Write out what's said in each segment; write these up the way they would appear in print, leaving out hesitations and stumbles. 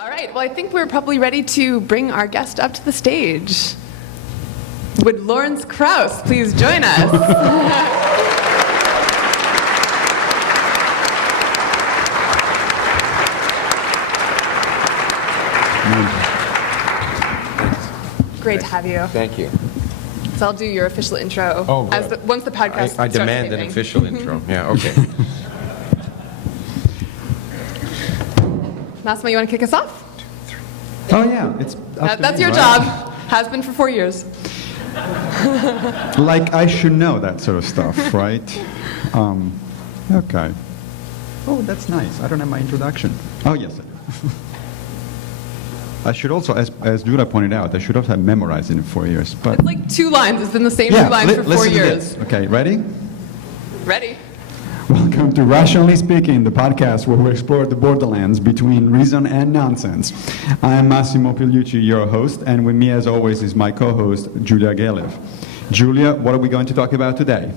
All right, well, I think we're probably ready to bring our guest up to the stage. Would Lawrence Krauss please join us? Great to have you. Thank you. So I'll do your official intro once the podcast I starts demand taping. an official intro. Yeah, okay. Massimo, you want to kick us off? Oh yeah, it's up to That's me, your right? job. Has been for 4 years. Like I should know that sort of stuff, right? Okay. Oh, that's nice. I don't have my introduction. Oh yes, I do. I should also, as Julia pointed out, I should also have memorized it in 4 years. But It's like 2 lines. It's been the same yeah, 2 lines for 4 listen to years. this. Okay, ready? Ready? Welcome to Rationally Speaking, the podcast where we explore the borderlands between reason and nonsense. I am Massimo, your host, and with me as always is my co-host, Julia Galev. Julia, what are we going to talk about today?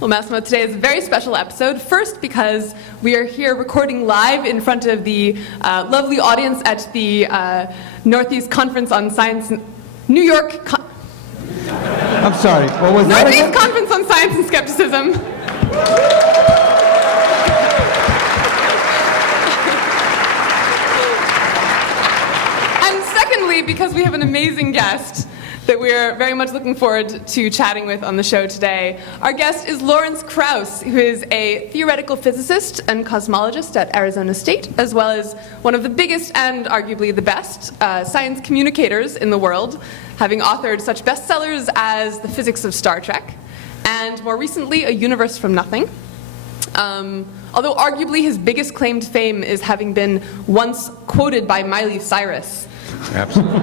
Well, Massimo, today is a very special episode. First, because we are here recording live in front of the lovely audience at the Northeast Conference on Science, New York. I'm sorry, what was that Northeast again? Conference on Science and Skepticism. And secondly, because we have an amazing guest that we're very much looking forward to chatting with on the show today. Our guest is Lawrence Krauss, who is a theoretical physicist and cosmologist at Arizona State, as well as one of the biggest and arguably the best science communicators in the world, having authored such bestsellers as The Physics of Star Trek, and more recently, A Universe from Nothing. Although arguably his biggest claim to fame is having been once quoted by Miley Cyrus. Absolutely.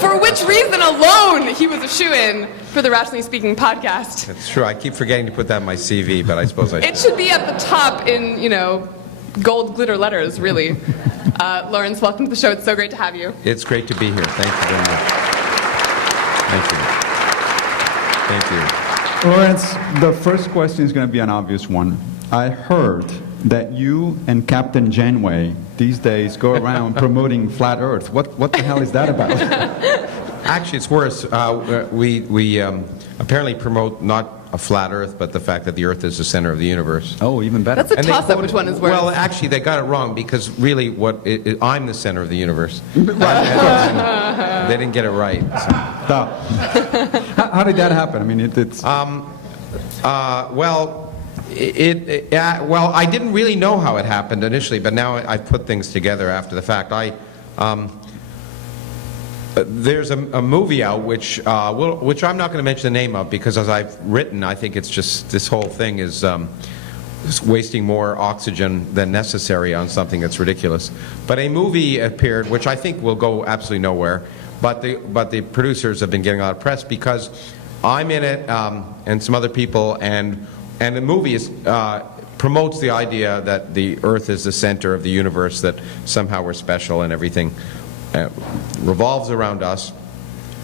For which reason alone he was a shoo-in for the Rationally Speaking podcast. It's true. I keep forgetting to put that in my CV, but I suppose I should. It should be at the top in, gold glitter letters, really. Lawrence, welcome to the show. It's so great to have you. It's great to be here. Thank you very much. Thank you. Thank you. Lawrence, the first question is going to be an obvious one. I heard that you and Captain Janeway these days go around promoting flat Earth. What the hell is that about? Actually, it's worse. We apparently promote not a flat Earth, but the fact that the Earth is the center of the universe. Oh, even better. That's a And they toss-up quoted- which one is worse. Well, actually, they got it wrong because really, I'm the center of the universe. Right. They didn't get it right. So. How did that happen? I mean, it's... Well, I didn't really know how it happened initially, but now I've put things together after the fact. There's a movie out which I'm not going to mention the name of because, as I've written, I think it's just this whole thing is wasting more oxygen than necessary on something that's ridiculous. But a movie appeared, which I think will go absolutely nowhere. But the producers have been getting a lot of press because I'm in it and some other people and the movie promotes the idea that the Earth is the center of the universe, that somehow we're special and everything revolves around us.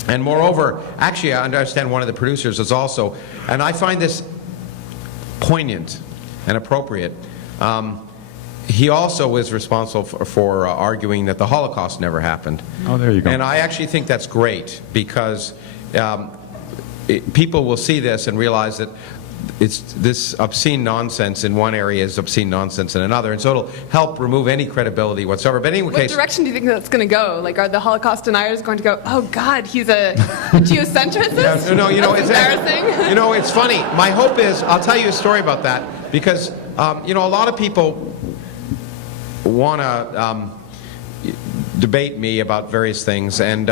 And moreover, actually, I understand one of the producers is also, and I find this poignant and appropriate, he also was responsible for arguing that the Holocaust never happened. Oh, there you go. And I actually think that's great because people will see this and realize that it's this obscene nonsense in one area is obscene nonsense in another, and so it'll help remove any credibility whatsoever. But in any What case, direction do you think that's going to go? Like, are the Holocaust deniers going to go, oh, God, he's a geocentrist? no, That's embarrassing. It's funny. My hope is, I'll tell you a story about that because a lot of people want to debate me about various things, and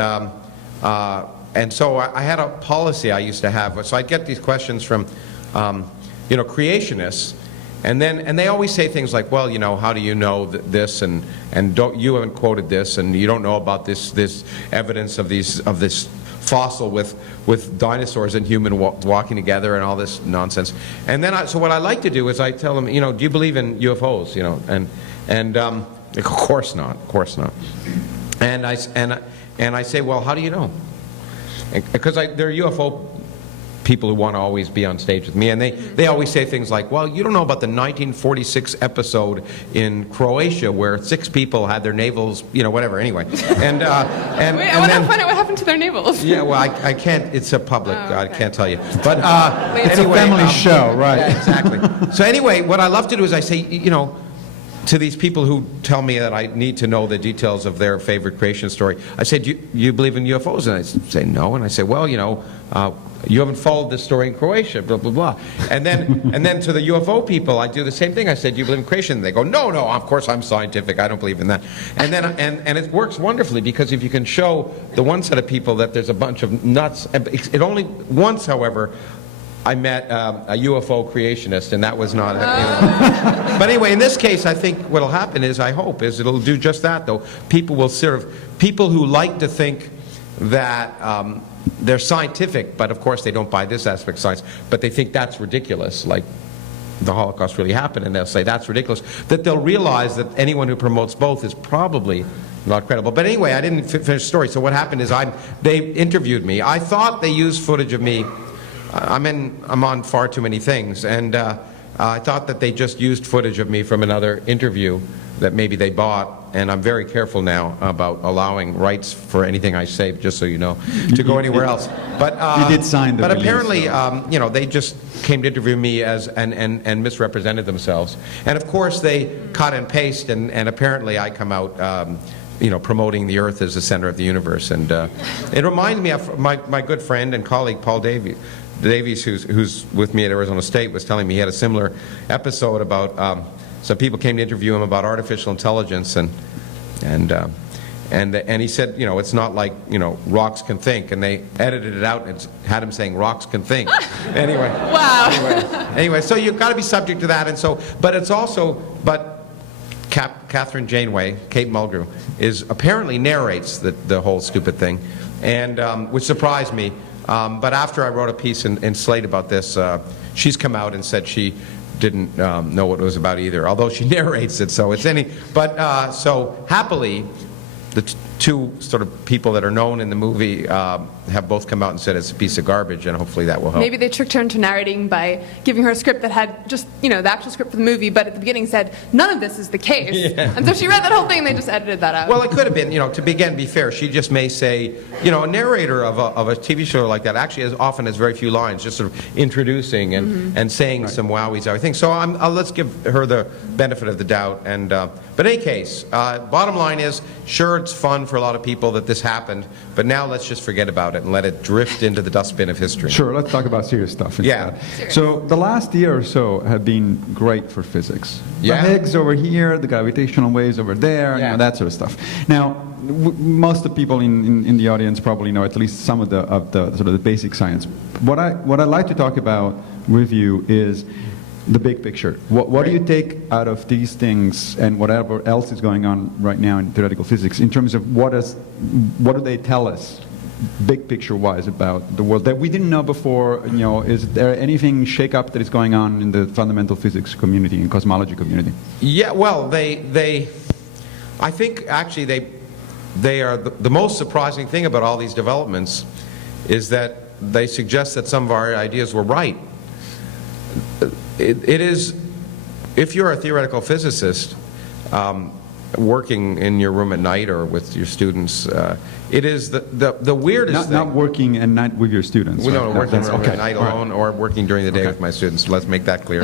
so I had a policy I used to have. So I'd get these questions from creationists, and they always say things like, well, how do you know this, and you haven't quoted this, and you don't know about this evidence of this fossil with dinosaurs and human walking together and all this nonsense. And then so what I like to do is I tell them, do you believe in UFOs? And of course not, And I say, well, how do you know? Because there are UFO people who want to always be on stage with me, and they always say things like, well, you don't know about the 1946 episode in Croatia where 6 people had their navels, whatever, anyway. And Wait, I want to find out what happened to their navels. Yeah, well, I can't, it's a public, Oh, okay. I can't tell you. But It's anyway, a family show, right? Yeah, exactly. So anyway, what I love to do is I say, to these people who tell me that I need to know the details of their favorite creation story, I said, you believe in UFOs? And I say, no. And I say, well, you haven't followed this story in Croatia, blah, blah, blah. And then to the UFO people, I do the same thing. I said, you believe in creation? And they go, no, of course I'm scientific. I don't believe in that. And then and it works wonderfully, because if you can show the one set of people that there's a bunch of nuts, it only once, however, I met a UFO creationist, and that was not. But anyway, in this case, I think what'll happen is, I hope, is it'll do just that. Though people who like to think that they're scientific, but of course they don't buy this aspect of science, but they think that's ridiculous, like the Holocaust really happened, and they'll say that's ridiculous. That they'll realize that anyone who promotes both is probably not credible. But anyway, I didn't finish the story. So what happened is they interviewed me. I thought they used footage of me. I'm on far too many things, and I thought that they just used footage of me from another interview that maybe they bought, and I'm very careful now about allowing rights for anything I say, just so you know, to go anywhere else. But you did sign the But release, apparently, so. they just came to interview me and misrepresented themselves, and of course they cut and paste, and apparently I come out. Promoting the Earth as the center of the universe, and it reminds me of my good friend and colleague Paul Davies, who's with me at Arizona State, was telling me he had a similar episode about some people came to interview him about artificial intelligence, and he said, it's not like rocks can think, and they edited it out and had him saying rocks can think. Anyway. Wow. Anyway, so you've got to be subject to that, and so, but it's also, Catherine Janeway, Kate Mulgrew, apparently narrates the whole stupid thing, and which surprised me. But after I wrote a piece in Slate about this, she's come out and said she didn't know what it was about either, although she narrates it. So it's so happily, the two sort of people that are known in the movie have both come out and said it's a piece of garbage, and hopefully that will help. Maybe they tricked her into narrating by giving her a script that had just, the actual script for the movie, but at the beginning said, none of this is the case. Yeah. And so she read that whole thing, and they just edited that out. Well, it could have been, to be fair, she just may say, a narrator of a TV show like that actually often has very few lines, just sort of introducing and saying some wowies, I think. So let's give her the benefit of the doubt. And but in any case, bottom line is, sure, it's fun for a lot of people that this happened, but now let's just forget about it and let it drift into the dustbin of history. Sure, let's talk about serious stuff instead. Yeah. So the last year or so have been great for physics. Yeah. The Higgs over here, the gravitational waves over there, Yeah. that sort of stuff. Now, most of the people in the audience probably know at least some of the sort of the basic science. What I'd like to talk about with you is the big picture. What do you take out of these things and whatever else is going on right now in theoretical physics in terms of what do they tell us, big picture wise, about the world that we didn't know before? Is there anything shake up that is going on in the fundamental physics community and cosmology community? Yeah, well, I think actually they are the most surprising thing about all these developments is that they suggest that some of our ideas were right. It is, if you're a theoretical physicist working in your room at night or with your students, it is the weirdest thing. Not working and not with your students. Well, right? no, working in the room at night alone, or working during the day with my students. Let's make that clear.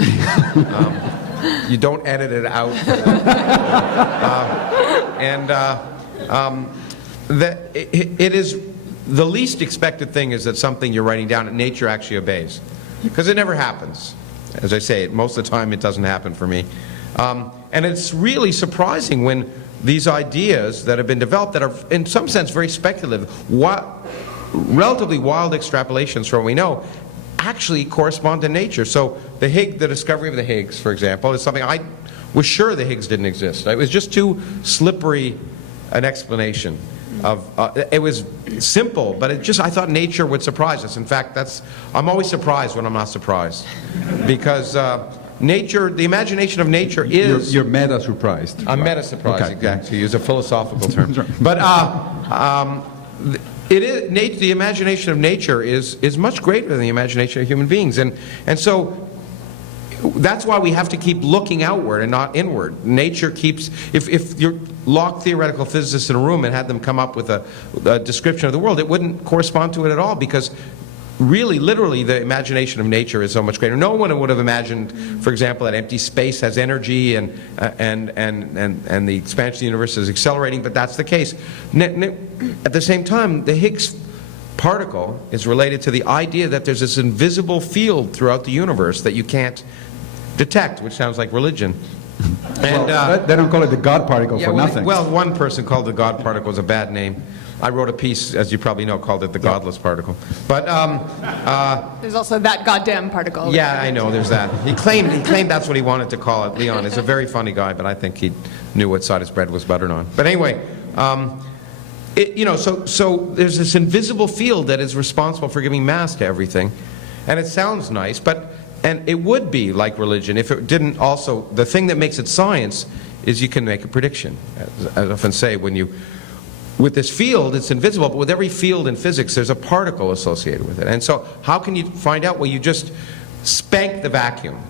You don't edit it out. It is the least expected thing is that something you're writing down that nature actually obeys, because it never happens. As I say, most of the time it doesn't happen for me. And it's really surprising when these ideas that have been developed that are in some sense very speculative, relatively wild extrapolations from what we know, actually correspond to nature. So the discovery of the Higgs, for example, is something I was sure the Higgs didn't exist. It was just too slippery an explanation. It was simple, but I thought nature would surprise us. In fact, I'm always surprised when I'm not surprised, because nature, the imagination of nature is. You're meta surprised. I'm meta surprised, okay. Exactly, to use a philosophical term. But It is, the imagination of nature is much greater than the imagination of human beings. And so that's why we have to keep looking outward and not inward. Nature keeps, if you locked theoretical physicists in a room and had them come up with a description of the world, it wouldn't correspond to it at all, because really, literally, the imagination of nature is so much greater. No one would have imagined, for example, that empty space has energy and the expansion of the universe is accelerating, but that's the case. At the same time, the Higgs particle is related to the idea that there's this invisible field throughout the universe that you can't detect, which sounds like religion. And they don't call it the God particle for nothing. Well, one person called the God particle was a bad name. I wrote a piece, as you probably know, called it the godless particle. But there's also that goddamn particle. Yeah, I know, there's that. He claimed that's what he wanted to call it. Leon is a very funny guy, but I think he knew what side his bread was buttered on. But anyway, so there's this invisible field that is responsible for giving mass to everything, and it sounds nice, and it would be like religion if it didn't also. The thing that makes it science is you can make a prediction. As I often say, with this field, it's invisible, but with every field in physics, there's a particle associated with it. And so how can you find out? Well, you just spank the vacuum.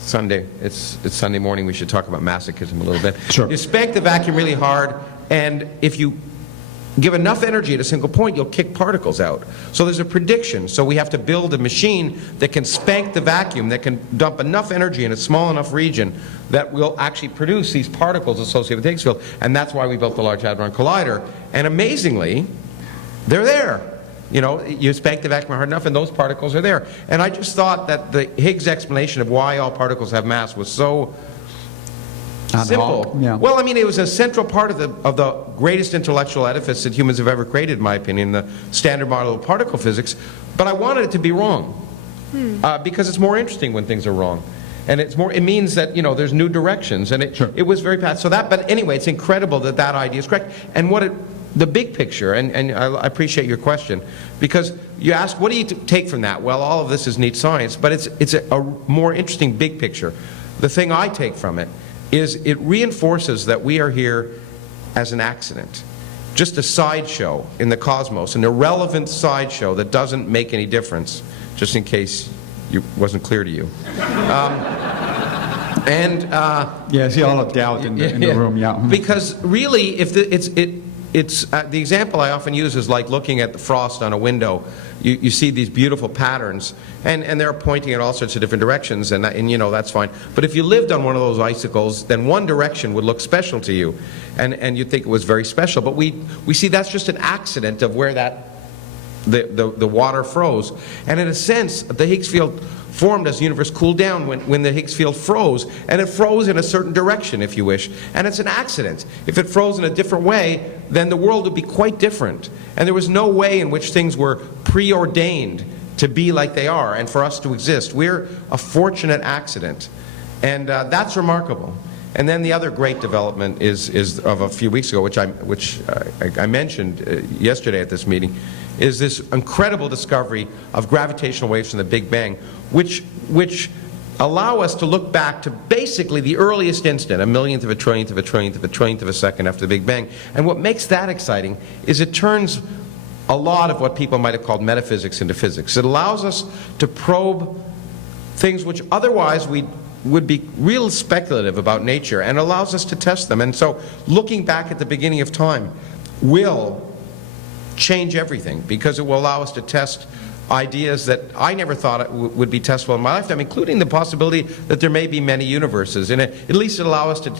It's Sunday morning, we should talk about masochism a little bit. Sure. You spank the vacuum really hard, and if you give enough energy at a single point, you'll kick particles out. So there's a prediction. So we have to build a machine that can spank the vacuum, that can dump enough energy in a small enough region that will actually produce these particles associated with the Higgs field. And that's why we built the Large Hadron Collider. And amazingly, they're there. You spank the vacuum hard enough and those particles are there. And I just thought that the Higgs explanation of why all particles have mass was so simple. Yeah. Well, I mean, it was a central part of the greatest intellectual edifice that humans have ever created, in my opinion, the standard model of particle physics. But I wanted it to be wrong, because it's more interesting when things are wrong, and it means that there's new directions, and it was very bad. So but anyway, it's incredible that idea is correct. And the big picture, and I appreciate your question, because you ask, what do you take from that? Well, all of this is neat science, but it's a more interesting big picture. The thing I take from it is it reinforces that we are here as an accident, just a sideshow in the cosmos, an irrelevant sideshow that doesn't make any difference, just in case it wasn't clear to you. Yeah, I see all of doubt in the room, yeah. Because really, if it's the example I often use is like looking at the frost on a window. You see these beautiful patterns, and they're pointing in all sorts of different directions, and that's fine. But if you lived on one of those icicles, then one direction would look special to you, and you'd think it was very special. But we see that's just an accident of where the water froze. And in a sense, the Higgs field formed as the universe cooled down when the Higgs field froze, and it froze in a certain direction, if you wish, and it's an accident. If it froze in a different way, then the world would be quite different, and there was no way in which things were preordained to be like they are and for us to exist. We're a fortunate accident, and that's remarkable. And then the other great development is of a few weeks ago, which I mentioned yesterday at this meeting, is this incredible discovery of gravitational waves from the Big Bang, which allow us to look back to basically the earliest instant, a millionth of a trillionth of a trillionth of a trillionth of a second after the Big Bang. And what makes that exciting is it turns a lot of what people might have called metaphysics into physics. It allows us to probe things which otherwise would be real speculative about nature, and allows us to test them. And so looking back at the beginning of time will change everything, because it will allow us to test ideas that I never thought would be testable in my lifetime, including the possibility that there may be many universes. And at least it allows us to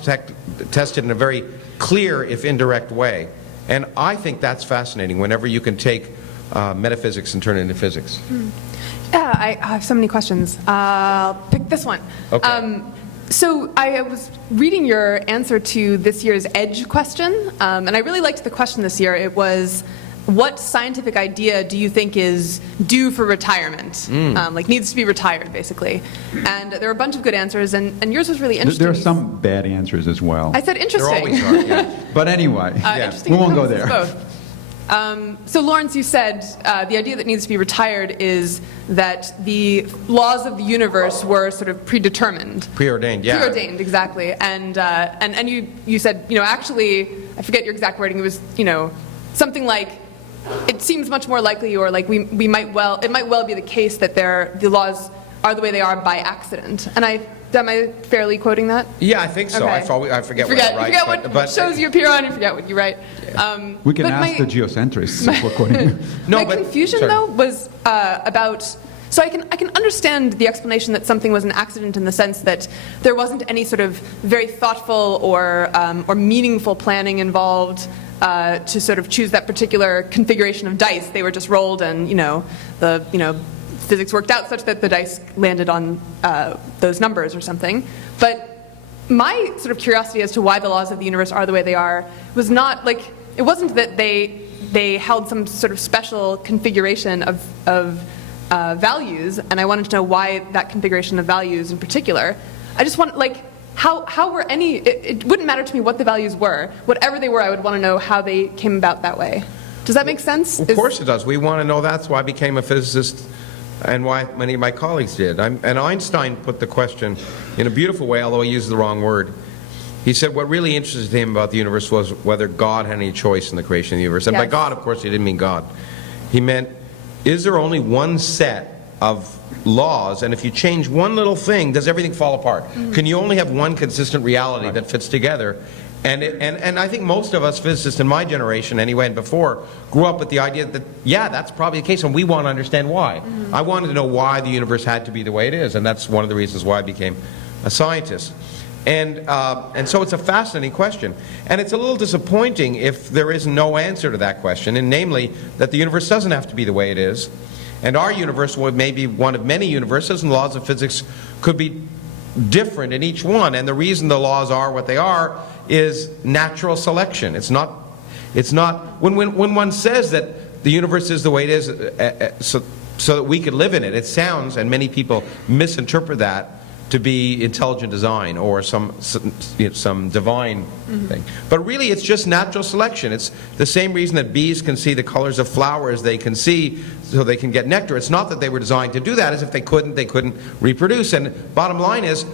test it in a very clear, if indirect way. And I think that's fascinating, whenever you can take metaphysics and turn it into physics. Yeah, I have so many questions. I'll pick this one. Okay. So I was reading your answer to this year's EDGE question, and I really liked the question this year. It was, what scientific idea do you think is due for retirement? Like needs to be retired, basically. And there were a bunch of good answers, and yours was really interesting. There are some bad answers as well. I said interesting. There always are, yeah. But anyway, interesting we won't go encompasses there. both. So Lawrence, you said the idea that needs to be retired is that the laws of the universe were sort of predetermined. Preordained, yeah. Preordained, exactly. And you said, actually, I forget your exact wording, it was, something like, it seems much more likely, or like it might well be the case that the laws are the way they are by accident. And am I fairly quoting that? Yeah, I think so. Okay. I forget what You I write. forget what shows you appear on, you forget what you write. We can but ask the geocentrists if we're quoting. My confusion, though, was about... So I can understand the explanation that something was an accident in the sense that there wasn't any sort of very thoughtful or meaningful planning involved to sort of choose that particular configuration of dice. They were just rolled, and physics worked out such that the dice landed on those numbers or something. But my sort of curiosity as to why the laws of the universe are the way they are was not like, it wasn't that they held some sort of special configuration of values, and I wanted to know why that configuration of values in particular. I just want, like, how were any, it wouldn't matter to me what the values were. Whatever they were, I would want to know how they came about that way. Does that make sense? Of course it does. We want to know. That's why I became a physicist, and why many of my colleagues did. And Einstein put the question in a beautiful way, although he used the wrong word. He said what really interested him about the universe was whether God had any choice in the creation of the universe. And by God, of course, he didn't mean God. He meant, is there only one set of laws, and if you change one little thing, does everything fall apart? Can you only have one consistent reality that fits together? And I think most of us physicists in my generation, anyway, and before, grew up with the idea that, yeah, that's probably the case, and we want to understand why. I wanted to know why the universe had to be the way it is, and that's one of the reasons why I became a scientist. And so it's a fascinating question. And it's a little disappointing if there is no answer to that question, and namely, that the universe doesn't have to be the way it is. And our universe may be one of many universes, and laws of physics could be different in each one. And the reason the laws are what they are is natural selection. It's not when one says that the universe is the way it is so that we could live in it, it sounds, and many people misinterpret that to be intelligent design or some divine thing. But really it's just natural selection. It's the same reason that bees can see the colors of flowers they can see so they can get nectar. It's not that they were designed to do that, as if they couldn't reproduce. And bottom line is,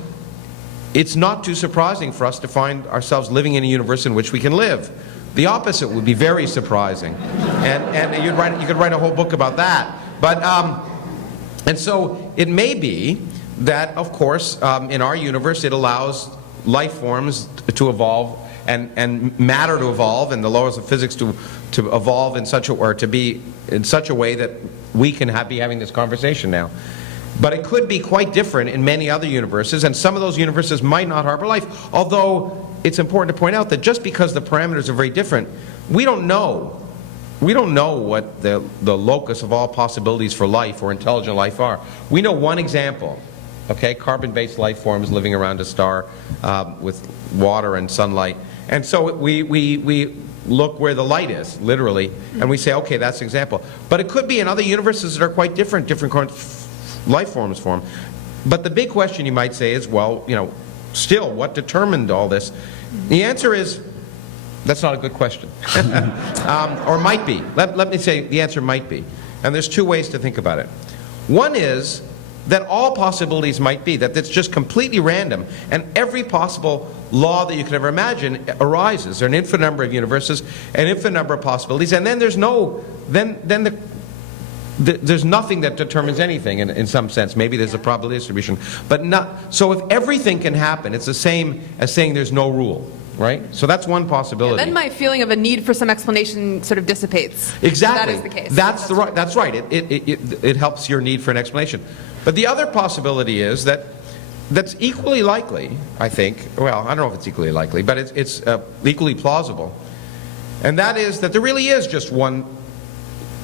it's not too surprising for us to find ourselves living in a universe in which we can live. The opposite would be very surprising. And you could write a whole book about that. But and so it may be that, of course, in our universe, it allows life forms to evolve and matter to evolve, and the laws of physics to evolve in such a, or to be in such a way that we can be having this conversation now. But it could be quite different in many other universes, and some of those universes might not harbor life. Although it's important to point out that just because the parameters are very different, we don't know. We don't know what the locus of all possibilities for life or intelligent life are. We know one example. Okay, carbon-based life forms living around a star with water and sunlight. And so we look where the light is, literally, and we say, okay, that's an example. But it could be in other universes that are quite different life forms form. But the big question, you might say, is, well, still, what determined all this? The answer is, that's not a good question. Or might be. Let me say the answer might be. And there's two ways to think about it. One is that all possibilities might be, that it's just completely random, and every possible law that you could ever imagine arises. There are an infinite number of universes, an infinite number of possibilities, and then there's there's nothing that determines anything in some sense. Maybe there's a probability distribution, but not. So if everything can happen, it's the same as saying there's no rule. Right? So that's one possibility. Then my feeling of a need for some explanation sort of dissipates. Exactly. That is the case. That's right. It helps your need for an explanation. But the other possibility is that's equally likely, I think. Well, I don't know if it's equally likely, but it's equally plausible. And that is that there really is just one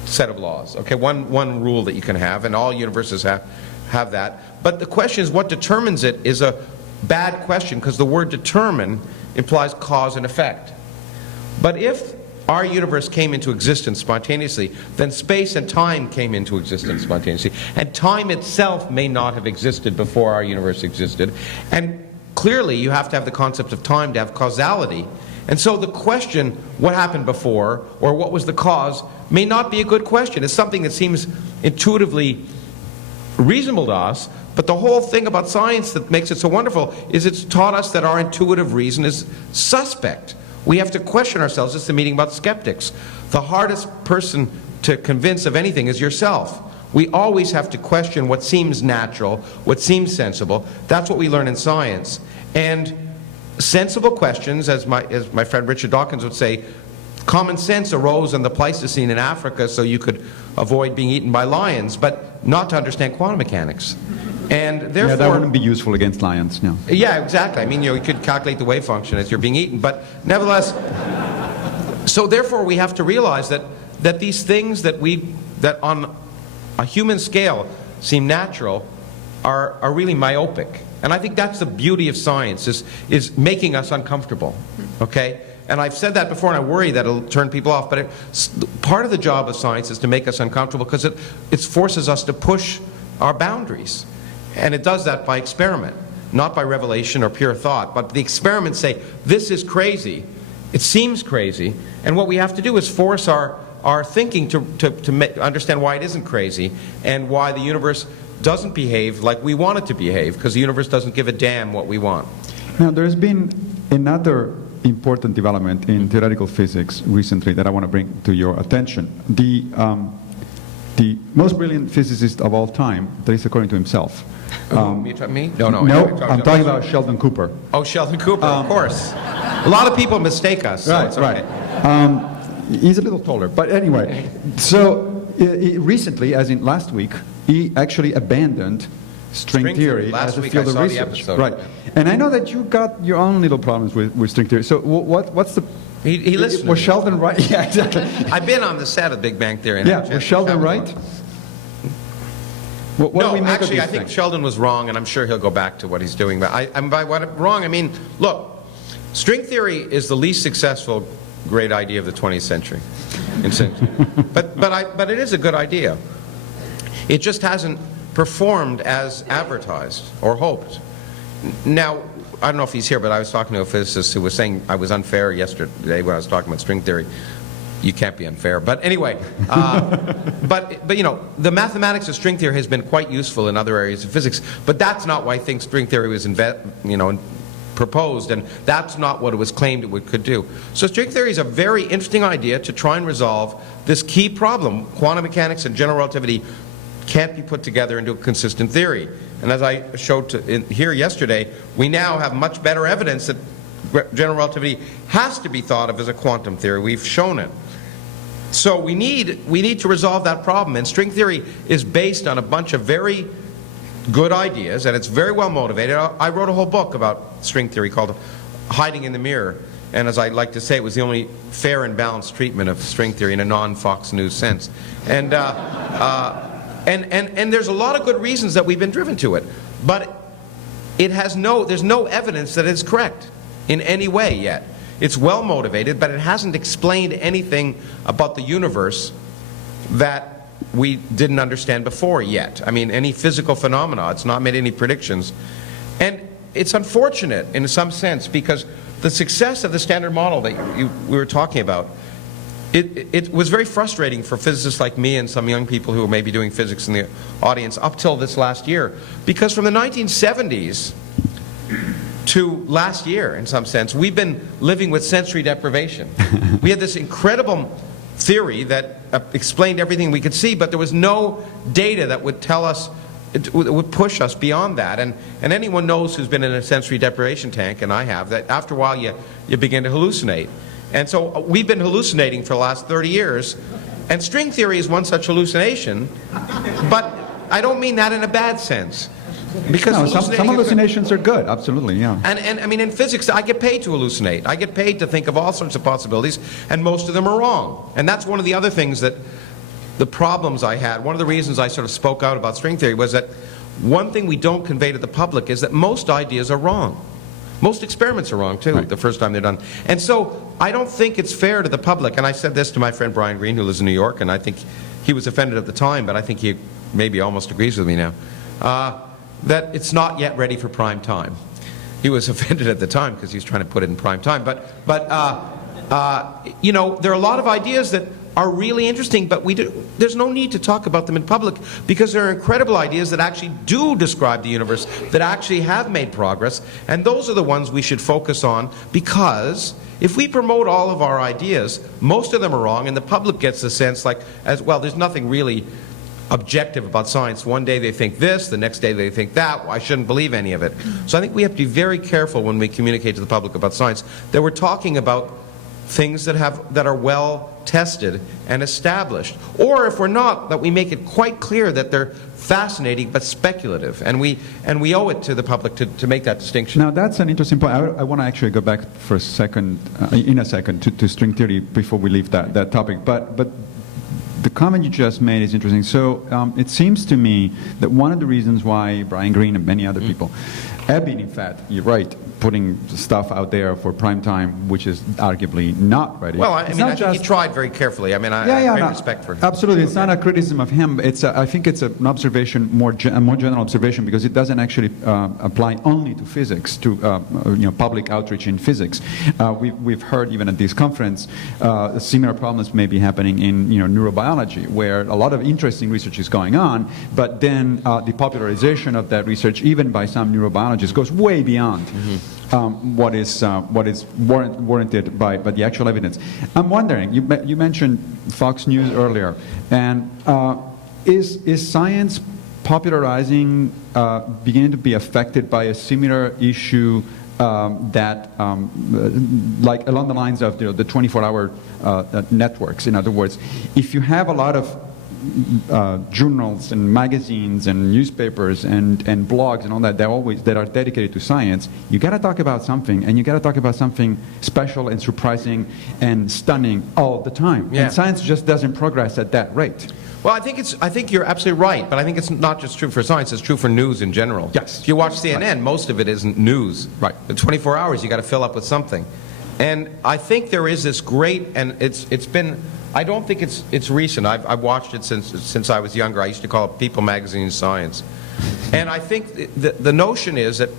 set of laws. Okay, one rule that you can have, and all universes have that. But the question is, what determines it is a bad question, because the word determine implies cause and effect. But if our universe came into existence spontaneously, then space and time came into existence spontaneously. And time itself may not have existed before our universe existed. And clearly you have to have the concept of time to have causality. And so the question, what happened before, or what was the cause, may not be a good question. It's something that seems intuitively reasonable to us, but the whole thing about science that makes it so wonderful is it's taught us that our intuitive reason is suspect. We have to question ourselves. It's the meeting about skeptics. The hardest person to convince of anything is yourself. We always have to question what seems natural, what seems sensible. That's what we learn in science. And sensible questions, as my friend Richard Dawkins would say, common sense arose in the Pleistocene in Africa so you could avoid being eaten by lions, but not to understand quantum mechanics. And therefore, yeah, that wouldn't be useful against lions. No. Yeah, exactly. I mean, you could calculate the wave function as you're being eaten, but nevertheless, so therefore we have to realize that these things that on a human scale seem natural are really myopic. And I think that's the beauty of science, is making us uncomfortable, okay? And I've said that before, and I worry that it'll turn people off, but part of the job of science is to make us uncomfortable because it forces us to push our boundaries. And it does that by experiment, not by revelation or pure thought, but the experiments say, this is crazy, it seems crazy, and what we have to do is force our thinking to understand why it isn't crazy and why the universe doesn't behave like we want it to behave, because the universe doesn't give a damn what we want. Now, there's been another important development in theoretical physics recently that I want to bring to your attention. The most brilliant physicist of all time, at least according to himself. You talking me? No, No, I'm talking about Sheldon Cooper. Oh, Sheldon Cooper, of course. A lot of people mistake us. So Right, it's okay. right. He's a little taller, but anyway. So recently, as in last week, he actually abandoned string theory Last as a week field I of saw the research. episode. Right. And I know that you got your own little problems with string theory. So what's the... He listened to Was me. Sheldon right? Yeah, exactly. I've been on the set of Big Bang Theory. And Yeah, was Sheldon right? What do No, we make of actually, these I think things? Sheldon was wrong, and I'm sure he'll go back to what he's doing. But by wrong, I mean, look, string theory is the least successful great idea of the 20th century. But it is a good idea. It just hasn't performed as advertised or hoped. Now, I don't know if he's here, but I was talking to a physicist who was saying I was unfair yesterday when I was talking about string theory. You can't be unfair. But anyway, but you know, the mathematics of string theory has been quite useful in other areas of physics, but that's not why I think string theory was proposed, and that's not what it was claimed it could do. So string theory is a very interesting idea to try and resolve this key problem. Quantum mechanics and general relativity can't be put together into a consistent theory. And as I showed here yesterday, we now have much better evidence that general relativity has to be thought of as a quantum theory. We've shown it. So we need to resolve that problem, and string theory is based on a bunch of very good ideas, and it's very well motivated. I wrote a whole book about string theory called Hiding in the Mirror, and as I like to say, it was the only fair and balanced treatment of string theory in a non-Fox News sense. And there's a lot of good reasons that we've been driven to it, but there's no evidence that it's correct in any way yet. It's well motivated, but it hasn't explained anything about the universe that we didn't understand before yet. I mean, any physical phenomena. It's not made any predictions. And it's unfortunate in some sense, because the success of the standard model that we were talking about, it was very frustrating for physicists like me and some young people who were maybe doing physics in the audience up till this last year. Because from the 1970s to last year, in some sense, we've been living with sensory deprivation. We had this incredible theory that explained everything we could see, but there was no data that would tell us, it would push us beyond that. And anyone knows who's been in a sensory deprivation tank, and I have, that after a while you begin to hallucinate. And so we've been hallucinating for the last 30 years, and string theory is one such hallucination, but I don't mean that in a bad sense. Because no, some hallucinations are good, absolutely, yeah. And I mean, in physics, I get paid to hallucinate. I get paid to think of all sorts of possibilities, and most of them are wrong. And that's one of the other things that, the problems I had, one of the reasons I sort of spoke out about string theory was that one thing we don't convey to the public is that most ideas are wrong. Most experiments are wrong, too, right, the first time they're done. And so I don't think it's fair to the public, and I said this to my friend Brian Greene, who lives in New York, and I think he was offended at the time, but I think he maybe almost agrees with me now. That it's not yet ready for prime time. He was offended at the time because he was trying to put it in prime time. But you know, there are a lot of ideas that are really interesting, but there's no need to talk about them in public because there are incredible ideas that actually do describe the universe, that actually have made progress, and those are the ones we should focus on, because if we promote all of our ideas, most of them are wrong, and the public gets the sense like, as well, there's nothing really objective about science. One day they think this, the next day they think that. I shouldn't believe any of it. So I think we have to be very careful when we communicate to the public about science that we're talking about things that are well tested and established, or if we're not, that we make it quite clear that they're fascinating but speculative, and we owe it to the public to make that distinction. Now that's an interesting point. I want to actually go back for a second, in a second, to string theory before we leave that topic. But the comment you just made is interesting. So it seems to me that one of the reasons why Brian Greene and many other people have been, in fact, you're right, putting stuff out there for prime time, which is arguably not ready. Well, I think he tried very carefully. I mean, I have great respect for him. Absolutely. It's not a criticism of him. I think it's an observation, a more general observation, because it doesn't actually apply only to physics, to public outreach in physics. We've heard even at this conference similar problems may be happening in neurobiology, where a lot of interesting research is going on, but then the popularization of that research, even by some neurobiologists, goes way beyond what is warranted by the actual evidence. I'm wondering, you mentioned Fox News earlier, and is science popularizing beginning to be affected by a similar issue that, like along the lines of the 24-hour networks? In other words, if you have a lot of journals and magazines and newspapers and blogs and all that that are dedicated to science, you got to talk about something, and you got to talk about something special and surprising and stunning all the time. Yeah. And science just doesn't progress at that rate. Well, I think you're absolutely right, but I think it's not just true for science, it's true for news in general. Yes. If you watch CNN, most of it isn't news. Right. The 24 hours, you got to fill up with something. And I think there is this great, and it's been, I don't think it's recent. I've watched it since I was younger. I used to call it People Magazine Science. And I think the notion is that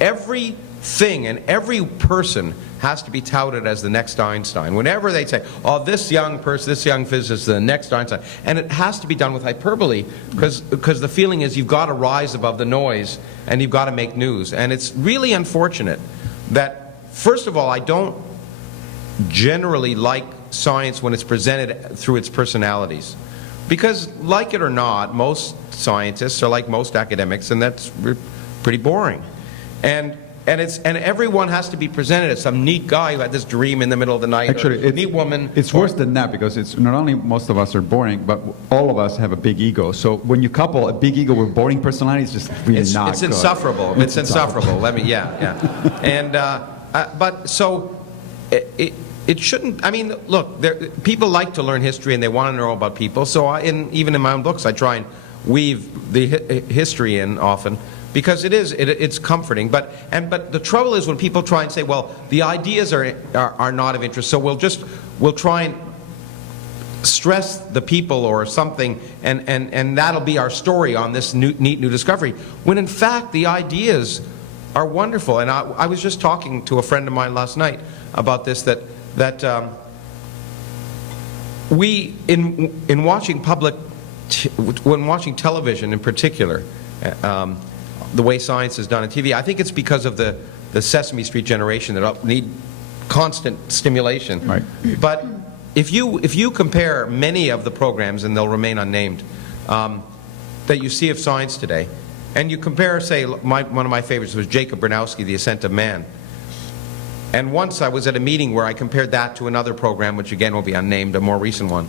everything and every person has to be touted as the next Einstein. Whenever they say, oh, this young person, this young physicist is the next Einstein, and it has to be done with hyperbole, because the feeling is you've got to rise above the noise and you've got to make news. And it's really unfortunate that, first of all, I don't generally like science when it's presented through its personalities, because, like it or not, most scientists are like most academics, and that's pretty boring. And everyone has to be presented as some neat guy who had this dream in the middle of the night. Actually, or neat woman. It's worse than that, because it's not only most of us are boring, but all of us have a big ego. So when you couple a big ego with boring personality, it's just really not it's good. Insufferable. It's insufferable. Let me, yeah. And but so it shouldn't. I mean, look, people like to learn history and they want to know about people. So even in my own books, I try and weave the history in often, because it's comforting. But the trouble is when people try and say, well, the ideas are not of interest, so we'll try and stress the people or something, and that'll be our story on this neat new discovery, when in fact the ideas are wonderful. And I was just talking to a friend of mine last night about this, that we in watching when watching television in particular, the way science is done on TV, I think it's because of the Sesame Street generation that need constant stimulation. Right. But if you compare many of the programs, and they'll remain unnamed, that you see of science today, and you compare, say, one of my favorites was Jacob Bronowski, The Ascent of Man. And once I was at a meeting where I compared that to another program, which again will be unnamed, a more recent one.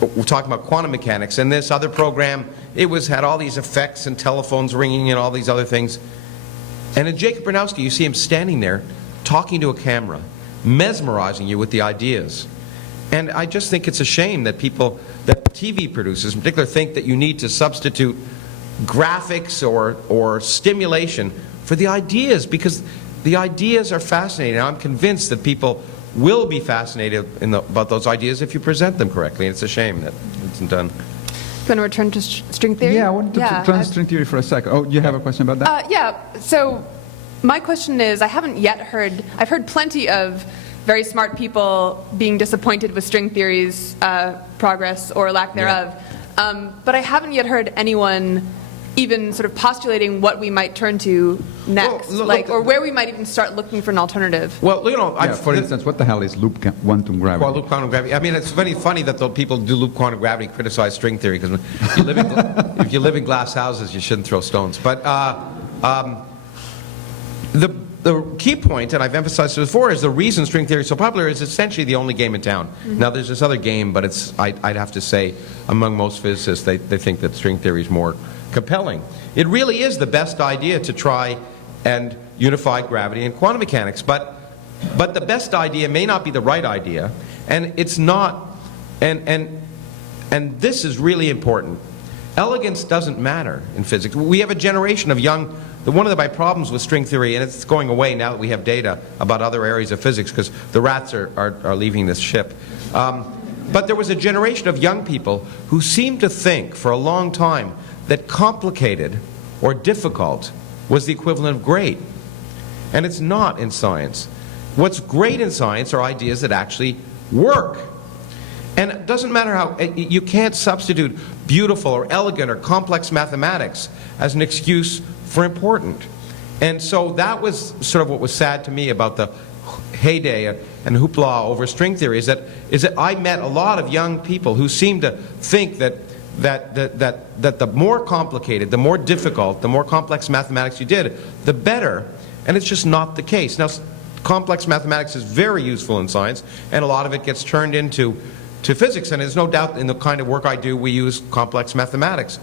We're talking about quantum mechanics, and this other program, had all these effects and telephones ringing and all these other things. And in Jacob Bronowski, you see him standing there talking to a camera, mesmerizing you with the ideas. And I just think it's a shame that that TV producers in particular, think that you need to substitute graphics or stimulation for the ideas, because the ideas are fascinating. And I'm convinced that people will be fascinated about those ideas if you present them correctly, and it's a shame that it's done. Do you want to return to string theory? Yeah, I wanted to turn to string theory for a second. Oh, you have a question about that? Yeah, so my question is, I've heard plenty of very smart people being disappointed with string theory's progress or lack thereof. But I haven't yet heard anyone even sort of postulating what we might turn to next, or where we might even start looking for an alternative. Well, you know, for instance, what the hell is loop quantum gravity? Well, loop quantum gravity. I mean, it's very funny that the people who do loop quantum gravity criticize string theory, because if you live in glass houses, you shouldn't throw stones. But the key point, and I've emphasized it before, is the reason string theory is so popular is essentially the only game in town. Now, there's this other game, but I'd have to say, among most physicists, they think that string theory is more compelling. It really is the best idea to try and unify gravity and quantum mechanics, but the best idea may not be the right idea, and it's not, and this is really important. Elegance doesn't matter in physics. We have a generation of young. One of my problems with string theory, and it's going away now that we have data about other areas of physics, because the rats are leaving this ship. But there was a generation of young people who seemed to think for a long time that complicated or difficult was the equivalent of great. And it's not in science. What's great in science are ideas that actually work. And it doesn't matter how, you can't substitute beautiful or elegant or complex mathematics as an excuse for important. And so that was sort of what was sad to me about the heyday and hoopla over string theory, is that I met a lot of young people who seemed to think that the more complicated, the more difficult, the more complex mathematics you did, the better. And it's just not the case. Now, complex mathematics is very useful in science, and a lot of it gets turned into physics, and there's no doubt in the kind of work I do we use complex mathematics.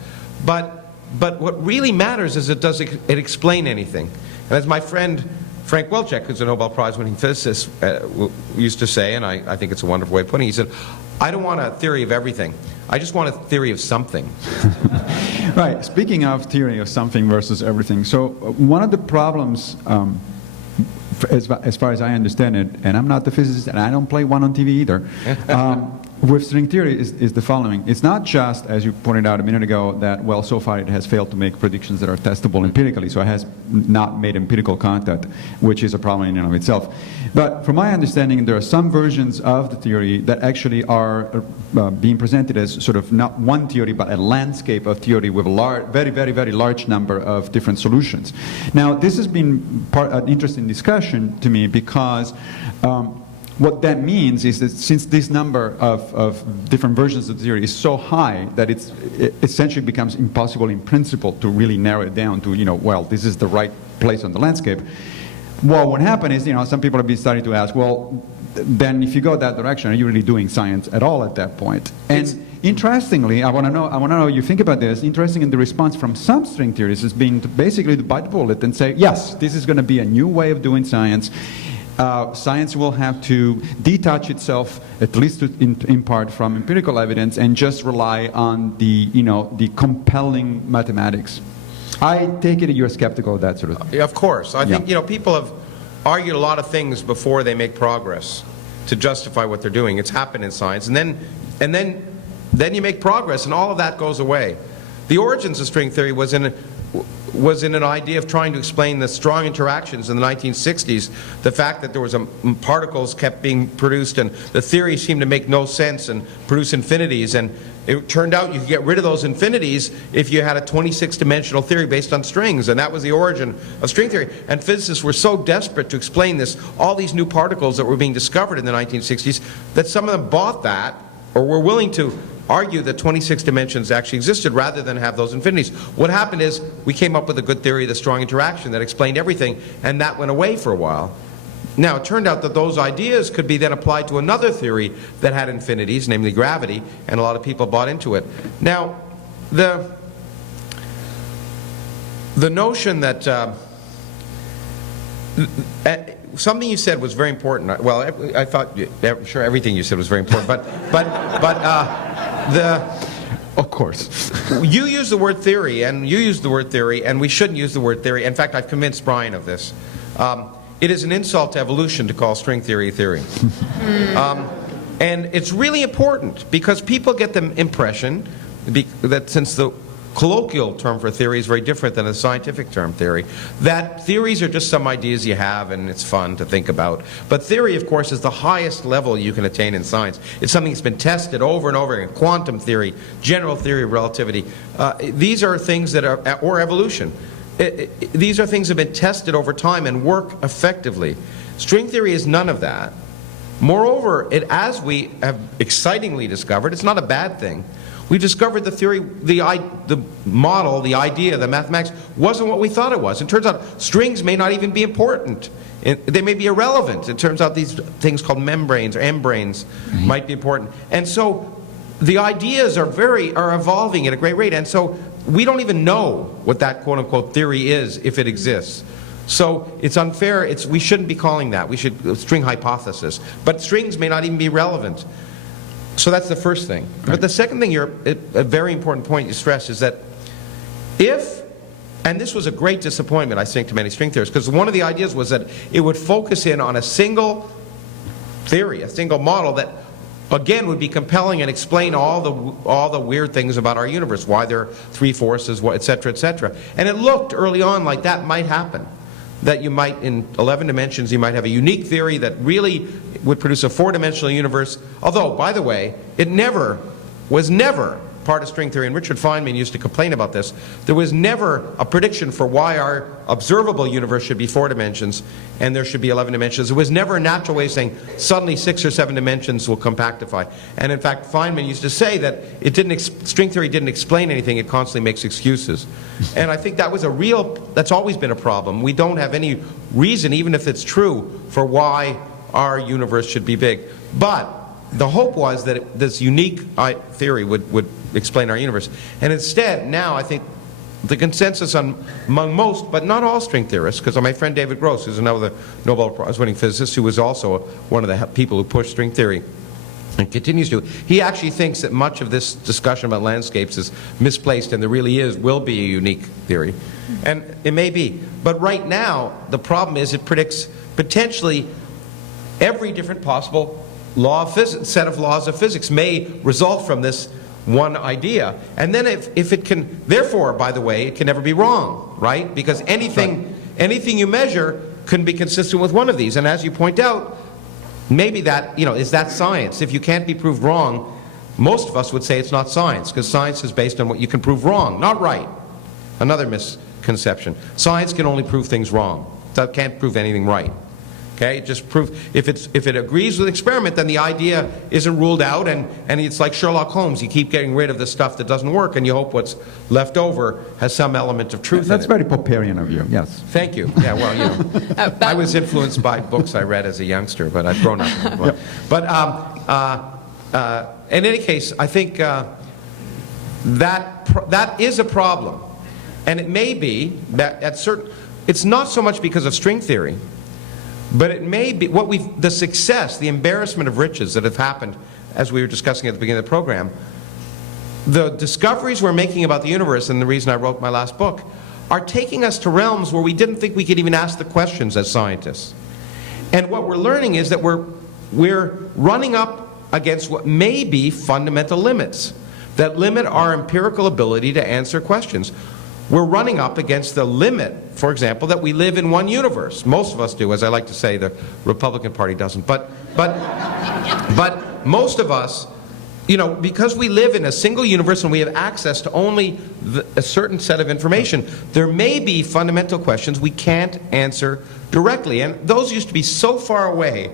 But what really matters is does it explain anything? And as my friend Frank Wilczek, who's a Nobel Prize-winning physicist, used to say, and I think it's a wonderful way of putting it, he said, I don't want a theory of everything. I just want a theory of something. Right. Speaking of theory of something versus everything, so one of the problems, as far as I understand it, and I'm not the physicist, and I don't play one on TV either, with string theory is the following. It's not just, as you pointed out a minute ago, that, well, so far it has failed to make predictions that are testable empirically, so it has not made empirical contact, which is a problem in and of itself. But from my understanding, there are some versions of the theory that actually are being presented as sort of not one theory, but a landscape of theory with a very, very, very large number of different solutions. Now, this has been an interesting discussion to me, because what that means is that since this number of different versions of the theory is so high that it essentially becomes impossible in principle to really narrow it down to, well, this is the right place on the landscape. Well, what happened is, some people have been starting to ask, well, then if you go that direction, are you really doing science at all at that point? And interestingly, I want to know how you think about this. Interesting, in the response from some string theorists has been to basically bite the bullet and say, yes, this is going to be a new way of doing science. Science will have to detach itself, at least in part, from empirical evidence and just rely on the compelling mathematics. I take it you're skeptical of that sort of thing. Of course. I think people have argued a lot of things before they make progress to justify what they're doing. It's happened in science, and then you make progress, and all of that goes away. The origins of string theory was in an idea of trying to explain the strong interactions in the 1960s, the fact that there was particles kept being produced and the theory seemed to make no sense and produce infinities, and it turned out you could get rid of those infinities if you had a 26-dimensional theory based on strings, and that was the origin of string theory. And physicists were so desperate to explain this, all these new particles that were being discovered in the 1960s, that some of them bought that or were willing to argue that 26 dimensions actually existed rather than have those infinities. What happened is we came up with a good theory of the strong interaction that explained everything, and that went away for a while. Now, it turned out that those ideas could be then applied to another theory that had infinities, namely gravity, and a lot of people bought into it. Now, the notion that something you said was very important. Well, I thought, sure, everything you said was very important, Of course. You use the word theory, and you use the word theory, and we shouldn't use the word theory. In fact, I've convinced Brian of this. It is an insult to evolution to call string theory theory. And it's really important because people get the impression that since the colloquial term for theory is very different than a scientific term, theory. That theories are just some ideas you have and it's fun to think about. But theory, of course, is the highest level you can attain in science. It's something that's been tested over and over again. Quantum theory, general theory of relativity. These are things that are, or evolution. These are things that have been tested over time and work effectively. String theory is none of that. Moreover, as we have excitingly discovered, it's not a bad thing. We discovered the theory, the model, the idea, the mathematics wasn't what we thought it was. It turns out strings may not even be important. They may be irrelevant. It turns out these things called membranes or membranes might be important. And so the ideas are evolving at a great rate. And so we don't even know what that quote-unquote theory is if it exists. So it's unfair. We shouldn't be calling that. We should string hypothesis. But strings may not even be relevant. So that's the first thing. Right. But the second thing, a very important point you stress is that and this was a great disappointment, I think, to many string theorists, because one of the ideas was that it would focus in on a single theory, a single model that, again, would be compelling and explain all the weird things about our universe, why there are three forces, et cetera, et cetera. And it looked early on like that might happen. That you might, in 11 dimensions, you might have a unique theory that really would produce a four-dimensional universe. Although, by the way, it was never part of string theory, and Richard Feynman used to complain about this. There was never a prediction for why our observable universe should be 4 dimensions and there should be 11 dimensions. There was never a natural way of saying suddenly 6 or 7 dimensions will compactify. And in fact, Feynman used to say that string theory didn't explain anything, it constantly makes excuses. And I think that was that's always been a problem. We don't have any reason, even if it's true, for why our universe should be big. But the hope was that this unique theory would explain our universe. And instead, now I think the consensus among most, but not all string theorists, because my friend David Gross, who's another Nobel Prize-winning physicist, who was also one of the people who pushed string theory and continues to, he actually thinks that much of this discussion about landscapes is misplaced and there really will be a unique theory. And it may be. But right now, the problem is it predicts potentially every different possible set of laws of physics may result from this one idea. And then if it can, therefore, by the way, it can never be wrong, right? Because anything you measure can be consistent with one of these. And as you point out, maybe that, is that science? If you can't be proved wrong, most of us would say it's not science, because science is based on what you can prove wrong, not right. Another misconception. Science can only prove things wrong. It can't prove anything right. Okay, just prove if it agrees with the experiment, then the idea isn't ruled out, and it's like Sherlock Holmes. You keep getting rid of the stuff that doesn't work, and you hope what's left over has some element of truth. That's in it. very Popperian of you. Yes. Thank you. Yeah. Well, I was influenced by books I read as a youngster, but I've grown up. Yep. But in any case, I think that is a problem, and it may be that it's not so much because of string theory. But it may be the success, the embarrassment of riches that have happened, as we were discussing at the beginning of the program, the discoveries we're making about the universe, and the reason I wrote my last book, are taking us to realms where we didn't think we could even ask the questions as scientists. And what we're learning is that we're running up against what may be fundamental limits that limit our empirical ability to answer questions. We're running up against the limit, for example, that we live in one universe. Most of us do, as I like to say. The Republican Party doesn't. But most of us, because we live in a single universe and we have access to only a certain set of information, there may be fundamental questions we can't answer directly. And those used to be so far away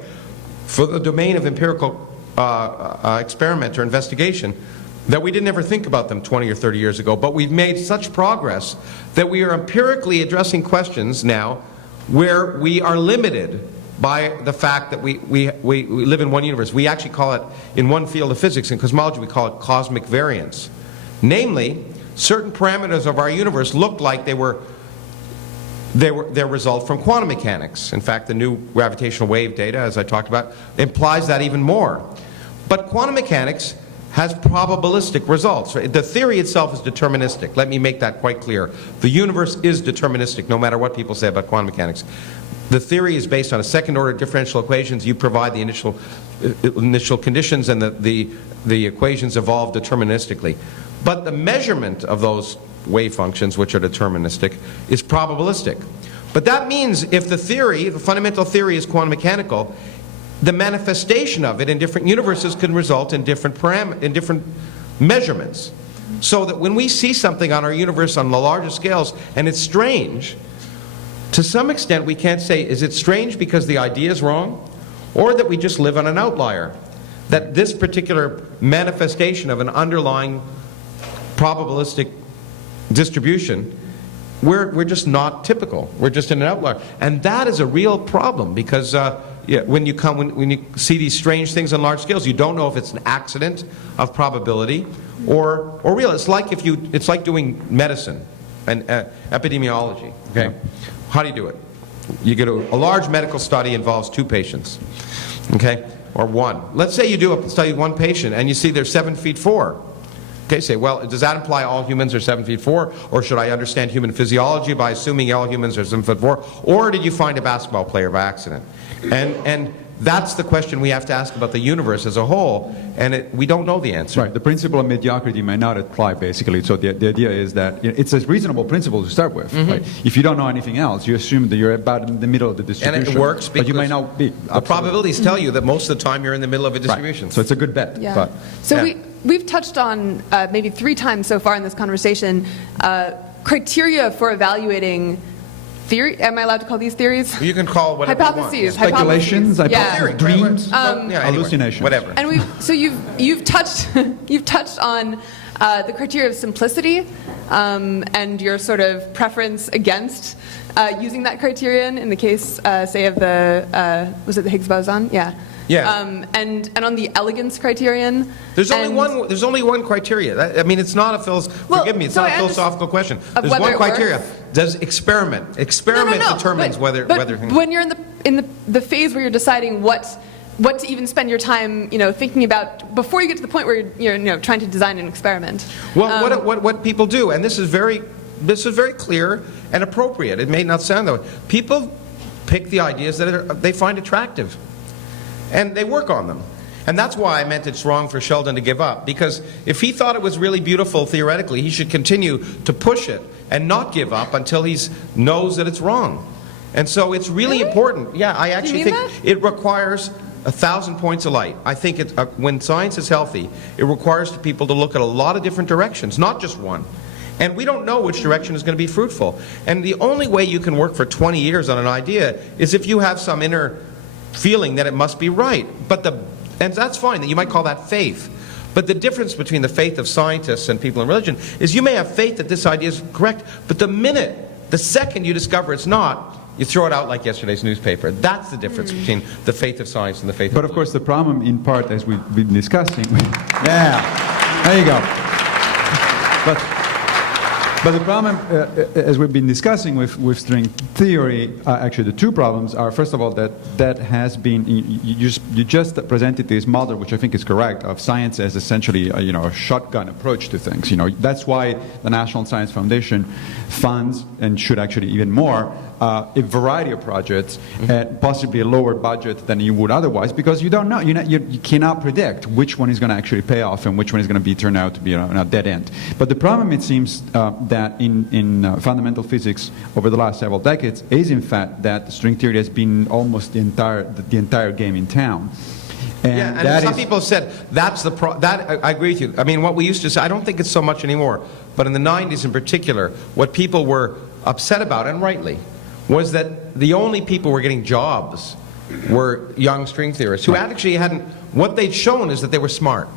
for the domain of empirical experiment or investigation that we didn't ever think about them 20 or 30 years ago. But we've made such progress that we are empirically addressing questions now where we are limited by the fact that we live in one universe. We actually call it, in one field of physics, in cosmology, we call it cosmic variance. Namely, certain parameters of our universe look like their result from quantum mechanics. In fact, the new gravitational wave data, as I talked about, implies that even more. But quantum mechanics has probabilistic results. The theory itself is deterministic. Let me make that quite clear. The universe is deterministic, no matter what people say about quantum mechanics. The theory is based on a second-order differential equations. You provide the initial conditions, and the equations evolve deterministically. But the measurement of those wave functions, which are deterministic, is probabilistic. But that means if the theory, the fundamental theory is quantum mechanical, the manifestation of it in different universes can result in different measurements. So that when we see something on our universe on the larger scales and it's strange, to some extent we can't say, is it strange because the idea is wrong, or that we just live on an outlier? That this particular manifestation of an underlying probabilistic distribution, we're just not typical. We're just in an outlier. And that is a real problem, because when you see these strange things on large scales, you don't know if it's an accident of probability or real. It's like doing medicine and epidemiology. Okay, how do you do it? You get a large medical study involves 2 patients, okay, or 1. Let's say you do a study with 1 patient and you see they're 7'4". Okay, say, well, does that imply all humans are 7'4", or should I understand human physiology by assuming all humans are 7'4", or did you find a basketball player by accident? And that's the question we have to ask about the universe as a whole, and we don't know the answer. Right, the principle of mediocrity may not apply, basically. So the idea is that it's a reasonable principle to start with. Right? If you don't know anything else, you assume that you're about in the middle of the distribution. And it works because but you may not be. The probabilities tell you that most of the time you're in the middle of a distribution. Right. So it's a good bet. Yeah. But, so we've touched on maybe 3 times so far in this conversation criteria for evaluating theory. Am I allowed to call these theories? You can call whatever hypotheses. you want. Speculations, Yeah. dreams, Anyway, hallucinations. Whatever. And so you've touched on the criteria of simplicity and your sort of preference against using that criterion in the case, say, of the was it the Higgs boson? Yeah. Yeah. And on the elegance criterion. There's only one criteria. I mean, it's not a forgive me, it's not a philosophical question. There's one criteria. Does experiment determines whether when you're in the phase where you're deciding what to even spend your time, thinking about before you get to the point where you're trying to design an experiment. Well, what people do, and this is very clear and appropriate. It may not sound that way. People pick the ideas that they find attractive, and they work on them. And that's why I meant it's wrong for Sheldon to give up, because if he thought it was really beautiful theoretically, he should continue to push it and not give up until he knows that it's wrong. And so it's really important. Yeah, I actually think it requires 1,000 points of light. I think when science is healthy, it requires people to look at a lot of different directions, not just one. And we don't know which direction is going to be fruitful. And the only way you can work for 20 years on an idea is if you have some inner feeling that it must be right. And that's fine, that you might call that faith. But the difference between the faith of scientists and people in religion is you may have faith that this idea is correct, but the second you discover it's not, you throw it out like yesterday's newspaper. That's the difference between the faith of science and the faith of religion. But of course the problem, in part, as we've been discussing, there you go. But the problem, as we've been discussing with string theory, actually the 2 problems are, first of all, that has been, you just presented this model, which I think is correct, of science as essentially a shotgun approach to things. That's why the National Science Foundation funds, and should actually even more, a variety of projects at possibly a lower budget than you would otherwise, because you don't know, you cannot predict which one is going to actually pay off and which one is going to turn out to be a dead end. But the problem, it seems, that in fundamental physics over the last several decades is in fact that string theory has been almost the entire game in town. And some people said that I agree with you. I mean, what we used to say, I don't think it's so much anymore, but in the 90s in particular, what people were upset about, and rightly, was that the only people who were getting jobs were young string theorists who actually what they'd shown is that they were smart.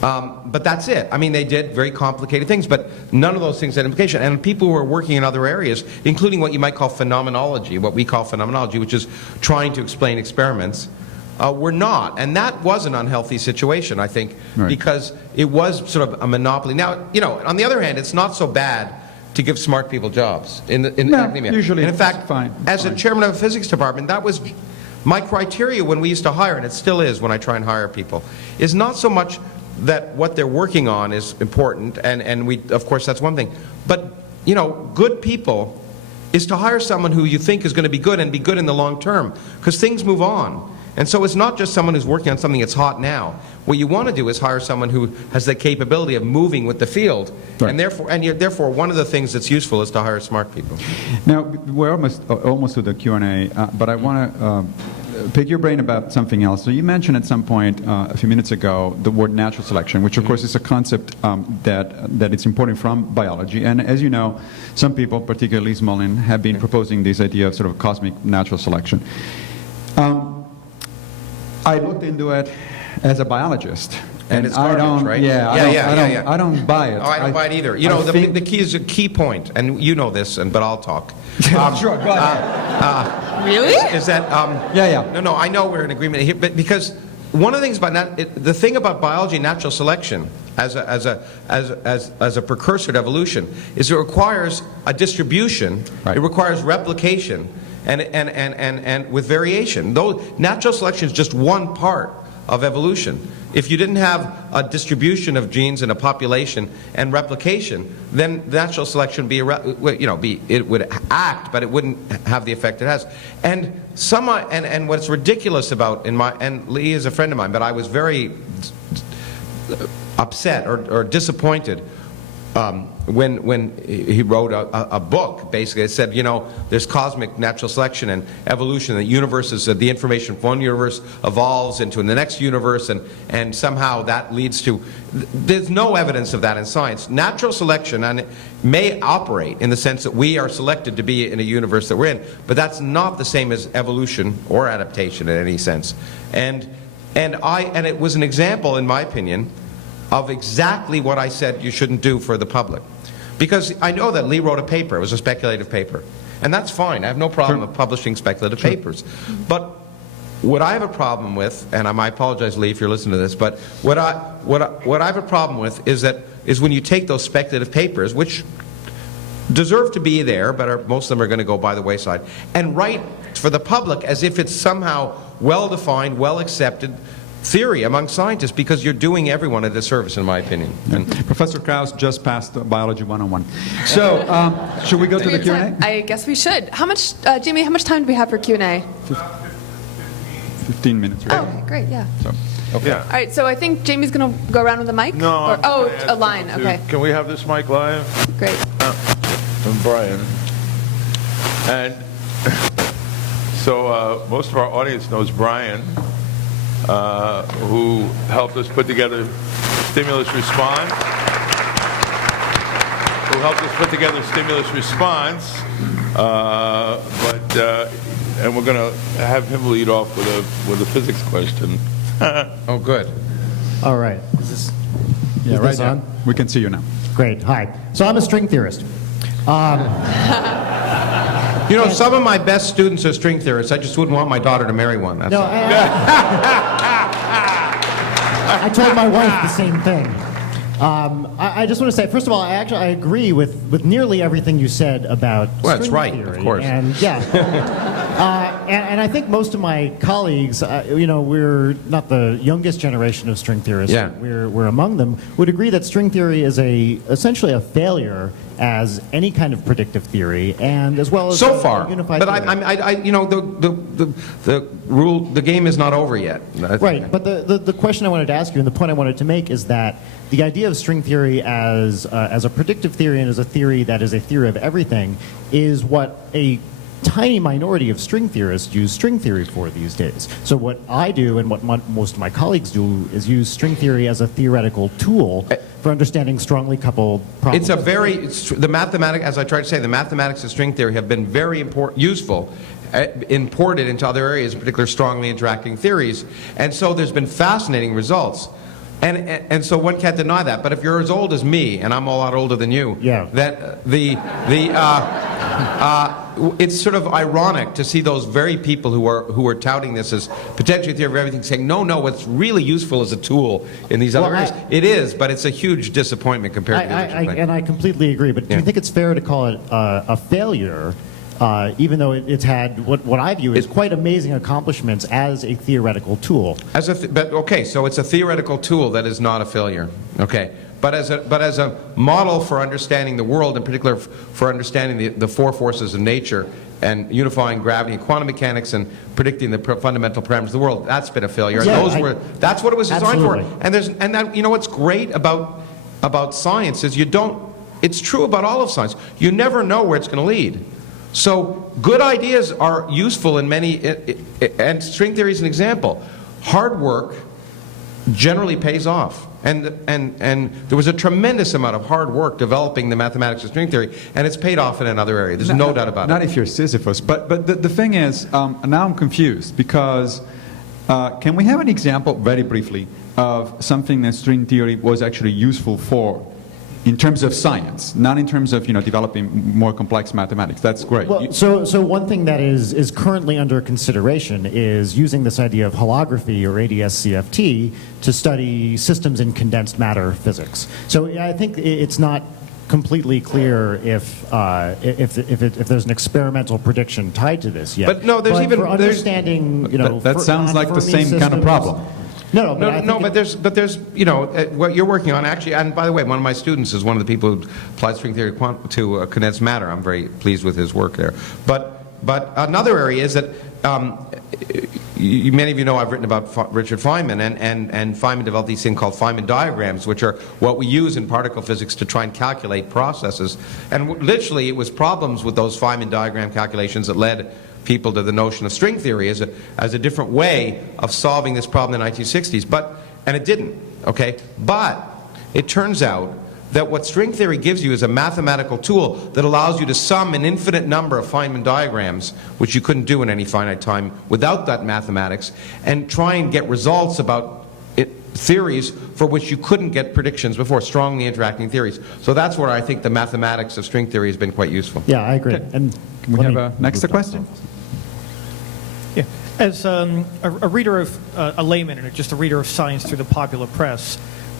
But that's it. I mean, they did very complicated things, but none of those things had implication. And people who were working in other areas, including what you might call phenomenology, what we call phenomenology, which is trying to explain experiments, were not. And that was an unhealthy situation, I think, because it was sort of a monopoly. Now, on the other hand, it's not so bad to give smart people jobs in academia. Usually, and in fact, as a chairman of a physics department, that was my criteria when we used to hire, and it still is when I try and hire people, is not so much that what they're working on is important, and we, of course, that's one thing. But, good people is to hire someone who you think is going to be good and be good in the long term, because things move on. And so it's not just someone who's working on something that's hot now. What you want to do is hire someone who has the capability of moving with the field. Right. And therefore, one of the things that's useful is to hire smart people. Now, we're almost to the Q&A, but I want to pick your brain about something else. So you mentioned at some point a few minutes ago the word natural selection, which of course is a concept that it's important from biology. And as you know, some people, particularly Smolin, have been proposing this idea of sort of cosmic natural selection. I looked into it as a biologist. And it's garbage, right? Yeah, I don't buy it. Oh, I don't buy it either. You know, the key is a key point, and you know this, but I'll talk. Sure, go ahead. Really? Is that? No, I know we're in agreement here, but because one of the things about the thing about biology and natural selection as a precursor to evolution is it requires a distribution. Right. It requires replication, and with variation. Though natural selection is just one part of evolution. If you didn't have a distribution of genes in a population and replication, then natural selection would be it would act, but it wouldn't have the effect it has. And what's ridiculous about and Lee is a friend of mine, but I was very upset or disappointed when he wrote a book. Basically, it said, there's cosmic natural selection and evolution. The universes, the information from one universe evolves into the next universe, and somehow that leads to. There's no evidence of that in science. Natural selection may operate in the sense that we are selected to be in a universe that we're in, but that's not the same as evolution or adaptation in any sense. And it was an example, in my opinion, of exactly what I said you shouldn't do for the public. Because I know that Lee wrote a paper. It was a speculative paper. And that's fine. I have no problem with publishing speculative papers. But what I have a problem with, and I apologize, Lee, if you're listening to this, but what I have a problem with is when you take those speculative papers, which deserve to be there, but most of them are going to go by the wayside, and write for the public as if it's somehow well-defined, well-accepted theory among scientists, because you're doing everyone a disservice, in my opinion. And Professor Krauss just passed Biology 101. So, should we go to the Q&A? I guess we should. How much, Jamie, how much time do we have for Q&A? 15 minutes. Right? Oh, okay, great, yeah. So, okay. Yeah. All right, so I think Jamie's going to go around with the mic? No. A line, okay. Can we have this mic live? Great. From Brian. And so most of our audience knows Brian, who helped us put together Stimulus Response. And we're going to have him lead off with a physics question. oh, good. All right. Is this right on? We can see you now. Great. Hi. So I'm a string theorist. Some of my best students are string theorists. I just wouldn't want my daughter to marry one. That's No, I told my wife the same thing. I just want to say, first of all, I agree with nearly everything you said about Well, that's string right, theory. of course. And yeah, and I think most of my colleagues, we're not the youngest generation of string theorists. Yeah. We're among them. Would agree that string theory is essentially a failure as any kind of predictive theory, and as well as so a far. unified But the game is not over yet. Right, but the question I wanted to ask you, and the point I wanted to make, is that the idea of string theory as a predictive theory and as a theory that is a theory of everything is what a tiny minority of string theorists use string theory for these days. So what I do and what most of my colleagues do is use string theory as a theoretical tool for understanding strongly coupled problems. The mathematics of string theory have been very useful, imported into other areas, in particular strongly interacting theories, and so there's been fascinating results. And so one can't deny that. But if you're as old as me, and I'm a lot older than you, yeah. that it's sort of ironic to see those very people who are touting this as potentially theory of everything saying, no, what's really useful as a tool in these other areas. It is, but it's a huge disappointment compared to the other thing. And I completely agree. But do you think it's fair to call it a failure? Even though it's had what I view as quite amazing accomplishments as a theoretical tool. So it's a theoretical tool that is not a failure. Okay, but as a model for understanding the world, in particular for understanding the four forces of nature and unifying gravity and quantum mechanics and predicting the fundamental parameters of the world. That's been a failure. And Yeah, that's what it was designed absolutely. for. And that, you know what's great about science is it's true about all of science. You never know where it's going to lead. So good ideas are useful in many, and string theory is an example. Hard work generally pays off. And there was a tremendous amount of hard work developing the mathematics of string theory, and it's paid off in another area. There's no doubt about it. Not if you're Sisyphus. But the thing is, now I'm confused, because can we have an example, very briefly, of something that string theory was actually useful for in terms of science, not in terms of developing more complex mathematics? That's great. Well, so one thing that is currently under consideration is using this idea of holography, or ADS-CFT, to study systems in condensed matter physics. So I think it's not completely clear if there's an experimental prediction tied to this yet. But no, there's even for understanding, that sounds like the same kind of problem. No, but there's what you're working on actually. And by the way, one of my students is one of the people who applied string theory to condensed matter. I'm very pleased with his work there. But another area is that many of you know I've written about Richard Feynman, and Feynman developed these things called Feynman diagrams, which are what we use in particle physics to try and calculate processes. And literally, it was problems with those Feynman diagram calculations that led people to the notion of string theory as a different way of solving this problem in the 1960s. And it didn't, okay? But it turns out that what string theory gives you is a mathematical tool that allows you to sum an infinite number of Feynman diagrams, which you couldn't do in any finite time without that mathematics, and try and get results about theories for which you couldn't get predictions before, strongly interacting theories. So that's where I think the mathematics of string theory has been quite useful. Yeah, I agree. Okay. And Can we have a next question? Yeah. As a reader of, a layman and just a reader of science through the popular press,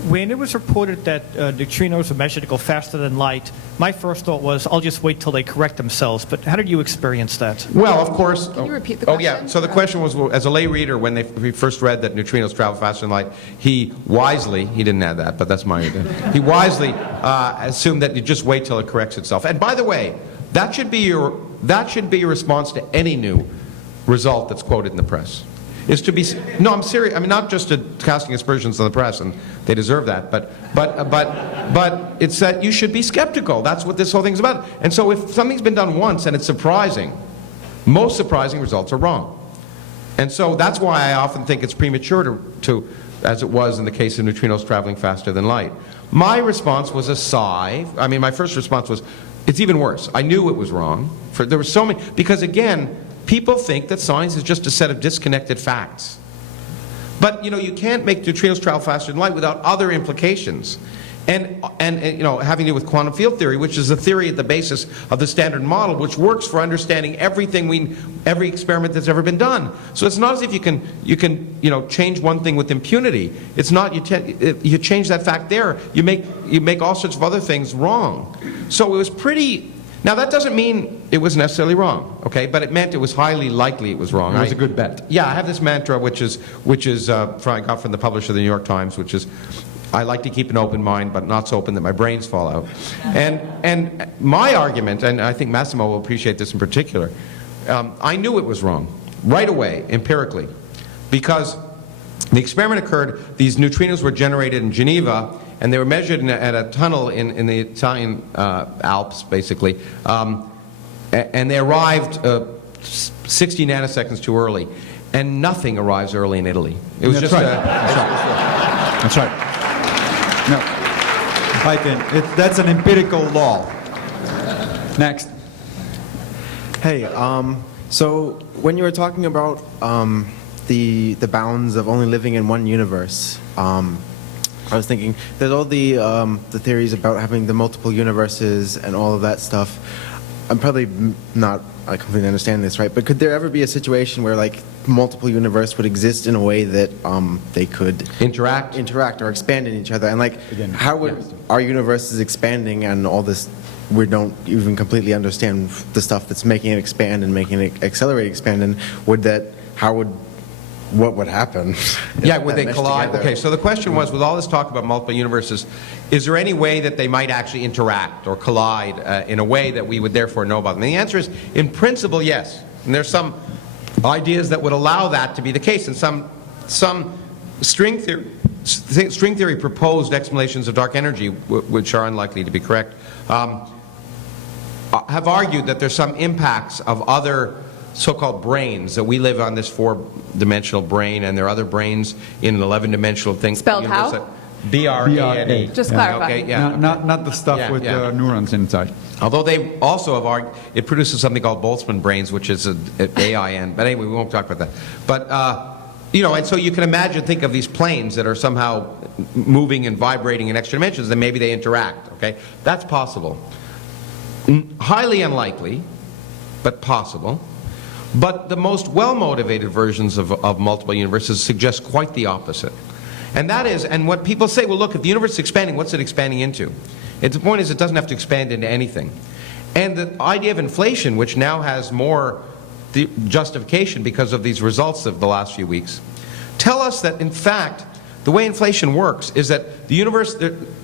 when it was reported that neutrinos were measured to go faster than light, my first thought was, I'll just wait till they correct themselves. But how did you experience that? Well, of course. Can you repeat the question? Oh, yeah. So the question was, well, as a lay reader, when we first read that neutrinos travel faster than light, he didn't add that, but that's my idea. He wisely assumed that you just wait till it corrects itself. And by the way, that should be your response to any new result that's quoted in the press. Is to be, no, I'm serious. I mean, not just to casting aspersions on the press, and they deserve that, but it's that you should be skeptical. That's what this whole thing's about. And so if something's been done once and it's surprising, most surprising results are wrong. And so that's why I often think it's premature to as it was in the case of neutrinos traveling faster than light. My response was a sigh. I mean, my first response was, it's even worse. I knew it was wrong. There were so many, because again, people think that science is just a set of disconnected facts. But, you can't make neutrinos travel faster than light without other implications. And having to do with quantum field theory, which is the theory at the basis of the Standard Model, which works for understanding every experiment that's ever been done. So it's not as if you can change one thing with impunity. It's not, you change that fact there, you make all sorts of other things wrong. So it was pretty. Now, that doesn't mean it was necessarily wrong, okay? But it meant it was highly likely it was wrong. It was a good bet. Yeah, I have this mantra, which I got from the publisher of the New York Times, which is, I like to keep an open mind, but not so open that my brains fall out. And my argument, and I think Massimo will appreciate this in particular, I knew it was wrong right away, empirically, because the experiment occurred, these neutrinos were generated in Geneva, and they were measured at a tunnel in the Italian Alps, basically, and they arrived 60 nanoseconds too early, and nothing arrives early in Italy. It was That's just right. That's right. No, that's an empirical law. Next. Hey, so when you were talking about the bounds of only living in one universe, I was thinking there's all the theories about having the multiple universes and all of that stuff. I'm probably not I completely understand this, right? But could there ever be a situation where like multiple universe would exist in a way that they could interact or expand in each other? And like, again, how would our universe is expanding and all this? We don't even completely understand the stuff that's making it expand and making it accelerate, expand. And how would what would happen? Yeah, if would that they meshed collide? together? Okay, so the question was, with all this talk about multiple universes, is there any way that they might actually interact or collide in a way that we would therefore know about them? And the answer is, in principle, yes. And there's some ideas that would allow that to be the case, and some string theory proposed explanations of dark energy, which are unlikely to be correct, have argued that there's some impacts of other so-called brains, that we live on this 4-dimensional brain, and there are other brains in an 11-dimensional thing. Spelled how? B-R-A-N-E. Just clarify. Okay, yeah. Not the stuff Yeah, with yeah. the neurons inside. Although they also have argued, it produces something called Boltzmann brains, which is an AIN. But anyway, we won't talk about that. But, you know, and so you can imagine, think of these planes that are somehow moving and vibrating in extra dimensions, then maybe they interact, okay? That's possible. Highly unlikely, but possible. But the most well-motivated versions of multiple universes suggest quite the opposite. And that is, and what people say, well, look, if the universe is expanding, what's it expanding into? The point is, it doesn't have to expand into anything. And the idea of inflation, which now has more justification because of these results of the last few weeks, tell us that, in fact, the way inflation works is that the universe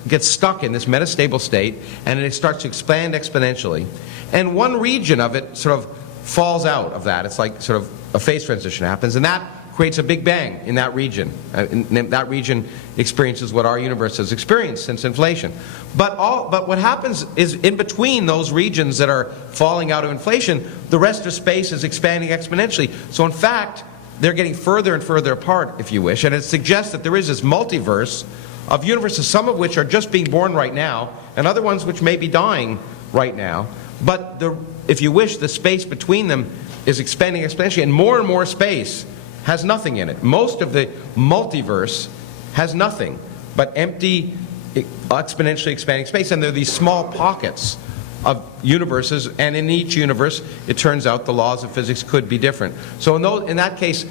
gets stuck in this metastable state, and it starts to expand exponentially. And one region of it sort of falls out of that. It's like sort of a phase transition happens, and that creates a big bang in that region. That region experiences what our universe has experienced since inflation. But what happens is, in between those regions that are falling out of inflation, the rest of space is expanding exponentially. So in fact, they're getting further and further apart, if you wish, and it suggests that there is this multiverse of universes, some of which are just being born right now, and other ones which may be dying right now. But if you wish, the space between them is expanding exponentially, and more space has nothing in it. Most of the multiverse has nothing but empty, exponentially expanding space, and there are these small pockets of universes, and in each universe, it turns out the laws of physics could be different. So in that case,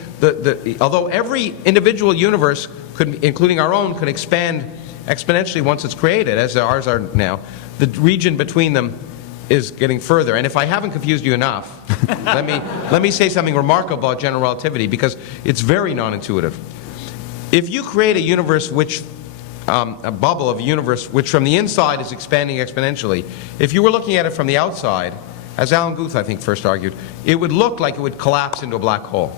although every individual universe, including our own, could expand exponentially once it's created, as ours are now, the region between them is getting further. And if I haven't confused you enough, let me say something remarkable about general relativity, because it's very non-intuitive. If you create a universe a bubble of a universe which from the inside is expanding exponentially, if you were looking at it from the outside, as Alan Guth I think first argued, it would look like it would collapse into a black hole.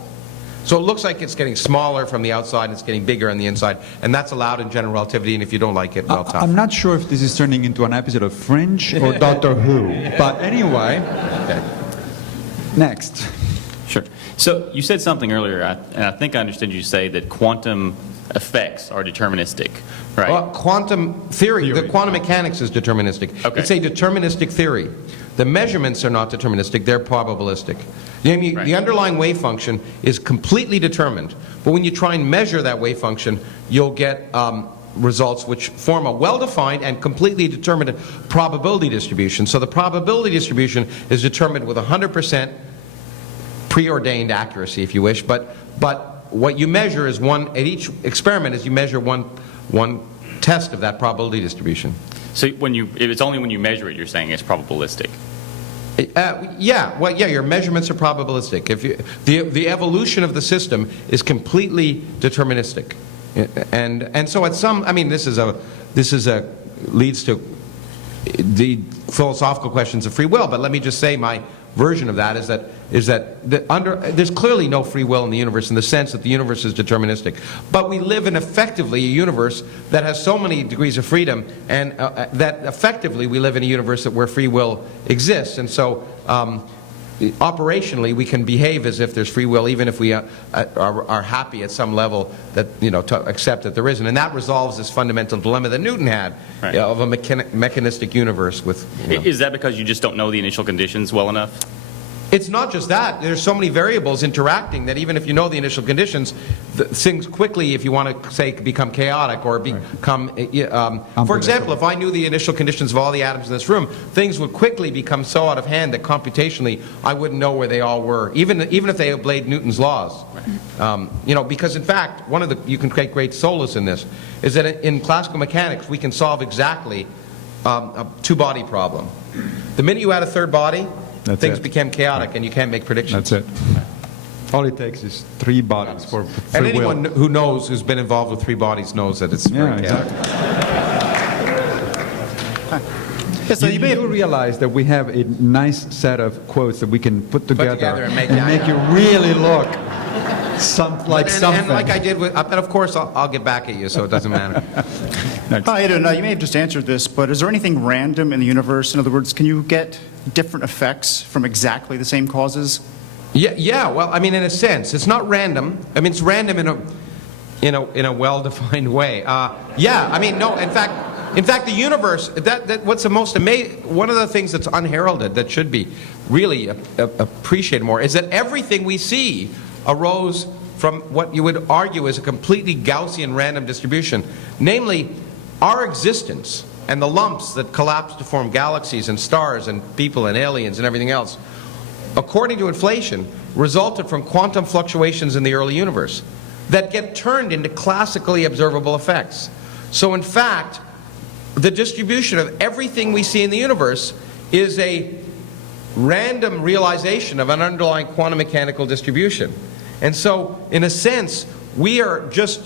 So it looks like it's getting smaller from the outside and it's getting bigger on the inside, and that's allowed in general relativity, and if you don't like it, well, tough. I'm not sure if this is turning into an episode of Fringe or Doctor Who, but anyway, Okay. next. Sure. So you said something earlier, and I think I understood you say that quantum effects are deterministic, right? Well, quantum theory, the quantum mechanics is deterministic. Okay. It's a deterministic theory. The measurements are not deterministic, they're probabilistic. Right. The underlying wave function is completely determined, but when you try and measure that wave function, you'll get results which form a well-defined and completely determined probability distribution. So the probability distribution is determined with 100% preordained accuracy, if you wish, but what you measure is at each experiment is you measure one test of that probability distribution. So if it's only when you measure it, you're saying it's probabilistic. Your measurements are probabilistic. The evolution of the system is completely deterministic, and so at some, I mean, this leads to the philosophical questions of free will. But let me just say my version of that is that there's clearly no free will in the universe in the sense that the universe is deterministic. But we live in effectively a universe that has so many degrees of freedom, and that effectively we live in a universe where free will exists. And so operationally we can behave as if there's free will, even if we are happy at some level that, to accept that there isn't. And that resolves this fundamental dilemma that Newton had, right, of a mechanistic universe with. Is that because you just don't know the initial conditions well enough? It's not just that. There's so many variables interacting that even if you know the initial conditions, things quickly, if you want to say, become chaotic or become. For example, if I knew the initial conditions of all the atoms in this room, things would quickly become so out of hand that computationally I wouldn't know where they all were, even if they obeyed Newton's laws. Right. Because in fact, you can create great solace in this, is that in classical mechanics we can solve exactly a two-body problem. The minute you add a third body, things became chaotic, and you can't make predictions. That's it. All it takes is 3 bodies for free And will. anyone who knows, who's been involved with 3 bodies, knows that it's Yeah, very chaotic. exactly. Yeah, so you may do realize that we have a nice set of quotes that we can put together, and make you really look like And something. like I did with, and of course, I'll get back at you, so it doesn't matter. Hi, you may have just answered this, but is there anything random in the universe? In other words, can you get different effects from exactly the same causes? Yeah. Well, I mean, in a sense, it's not random. I mean, it's random in a well-defined way. Yeah. I mean, no. In fact, the universe. What's the most amazing? One of the things that's unheralded that should be really appreciated more is that everything we see arose from what you would argue is a completely Gaussian random distribution, namely our existence and the lumps that collapse to form galaxies and stars and people and aliens and everything else, according to inflation, resulted from quantum fluctuations in the early universe that get turned into classically observable effects. So in fact, the distribution of everything we see in the universe is a random realization of an underlying quantum mechanical distribution. And so, in a sense, we are just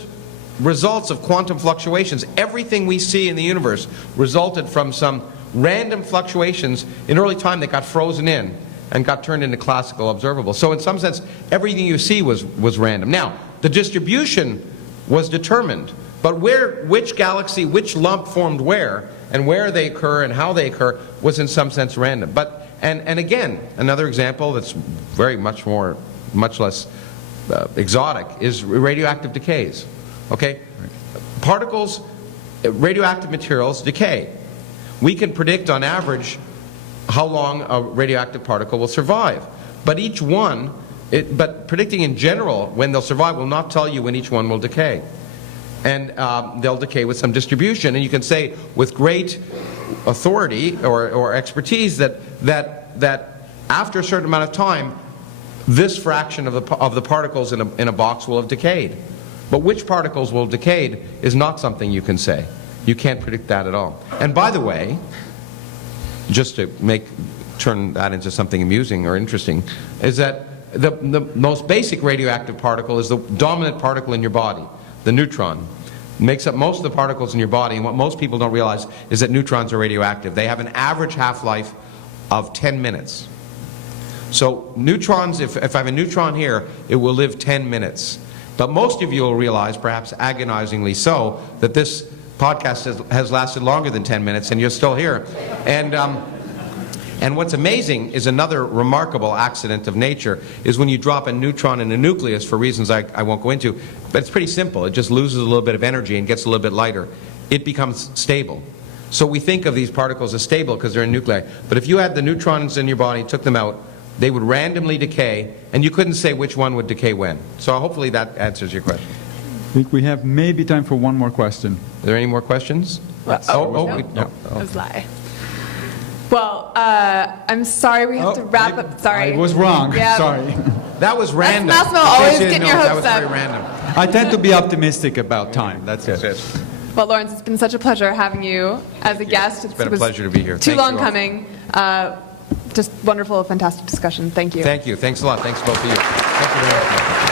results of quantum fluctuations. Everything we see in the universe resulted from some random fluctuations in early time that got frozen in and got turned into classical observable. So in some sense, everything you see was random. Now, the distribution was determined, but which galaxy, which lump formed where, and where they occur and how they occur was in some sense random. But and again, another example that's much less exotic is radioactive decays. Okay? Particles, radioactive materials decay. We can predict on average how long a radioactive particle will survive. But each one, but predicting in general when they'll survive will not tell you when each one will decay. And they'll decay with some distribution. And you can say with great authority or expertise that after a certain amount of time, this fraction of the particles in a box will have decayed. But which particles will have decayed is not something you can say. You can't predict that at all. And by the way, just to turn that into something amusing or interesting, is that the most basic radioactive particle is the dominant particle in your body, the neutron. It makes up most of the particles in your body, and what most people don't realize is that neutrons are radioactive. They have an average half-life of 10 minutes. So neutrons, if I have a neutron here, it will live 10 minutes. But most of you will realize, perhaps agonizingly so, that this podcast has lasted longer than 10 minutes and you're still here. And what's amazing is another remarkable accident of nature is when you drop a neutron in a nucleus for reasons I won't go into, but it's pretty simple. It just loses a little bit of energy and gets a little bit lighter. It becomes stable. So we think of these particles as stable because they're in nuclei. But if you had the neutrons in your body, took them out, they would randomly decay, and you couldn't say which one would decay when. So hopefully that answers your question. I think we have maybe time for one more question. Are there any more questions? No. It was lie. Well, I'm sorry we have to wrap up. Sorry. I was wrong. Yeah. Sorry. That was random. Massimo, In case always you didn't getting your know, hopes that up. was very random. I tend to be optimistic about time. That's it. That's it. Well, Lawrence, it's been such a pleasure having you as a guest. It's been a pleasure to be here. Too Thank long you all. coming. Just wonderful, fantastic discussion. Thank you. Thank you. Thanks a lot. Thanks both of you. Thank you very much.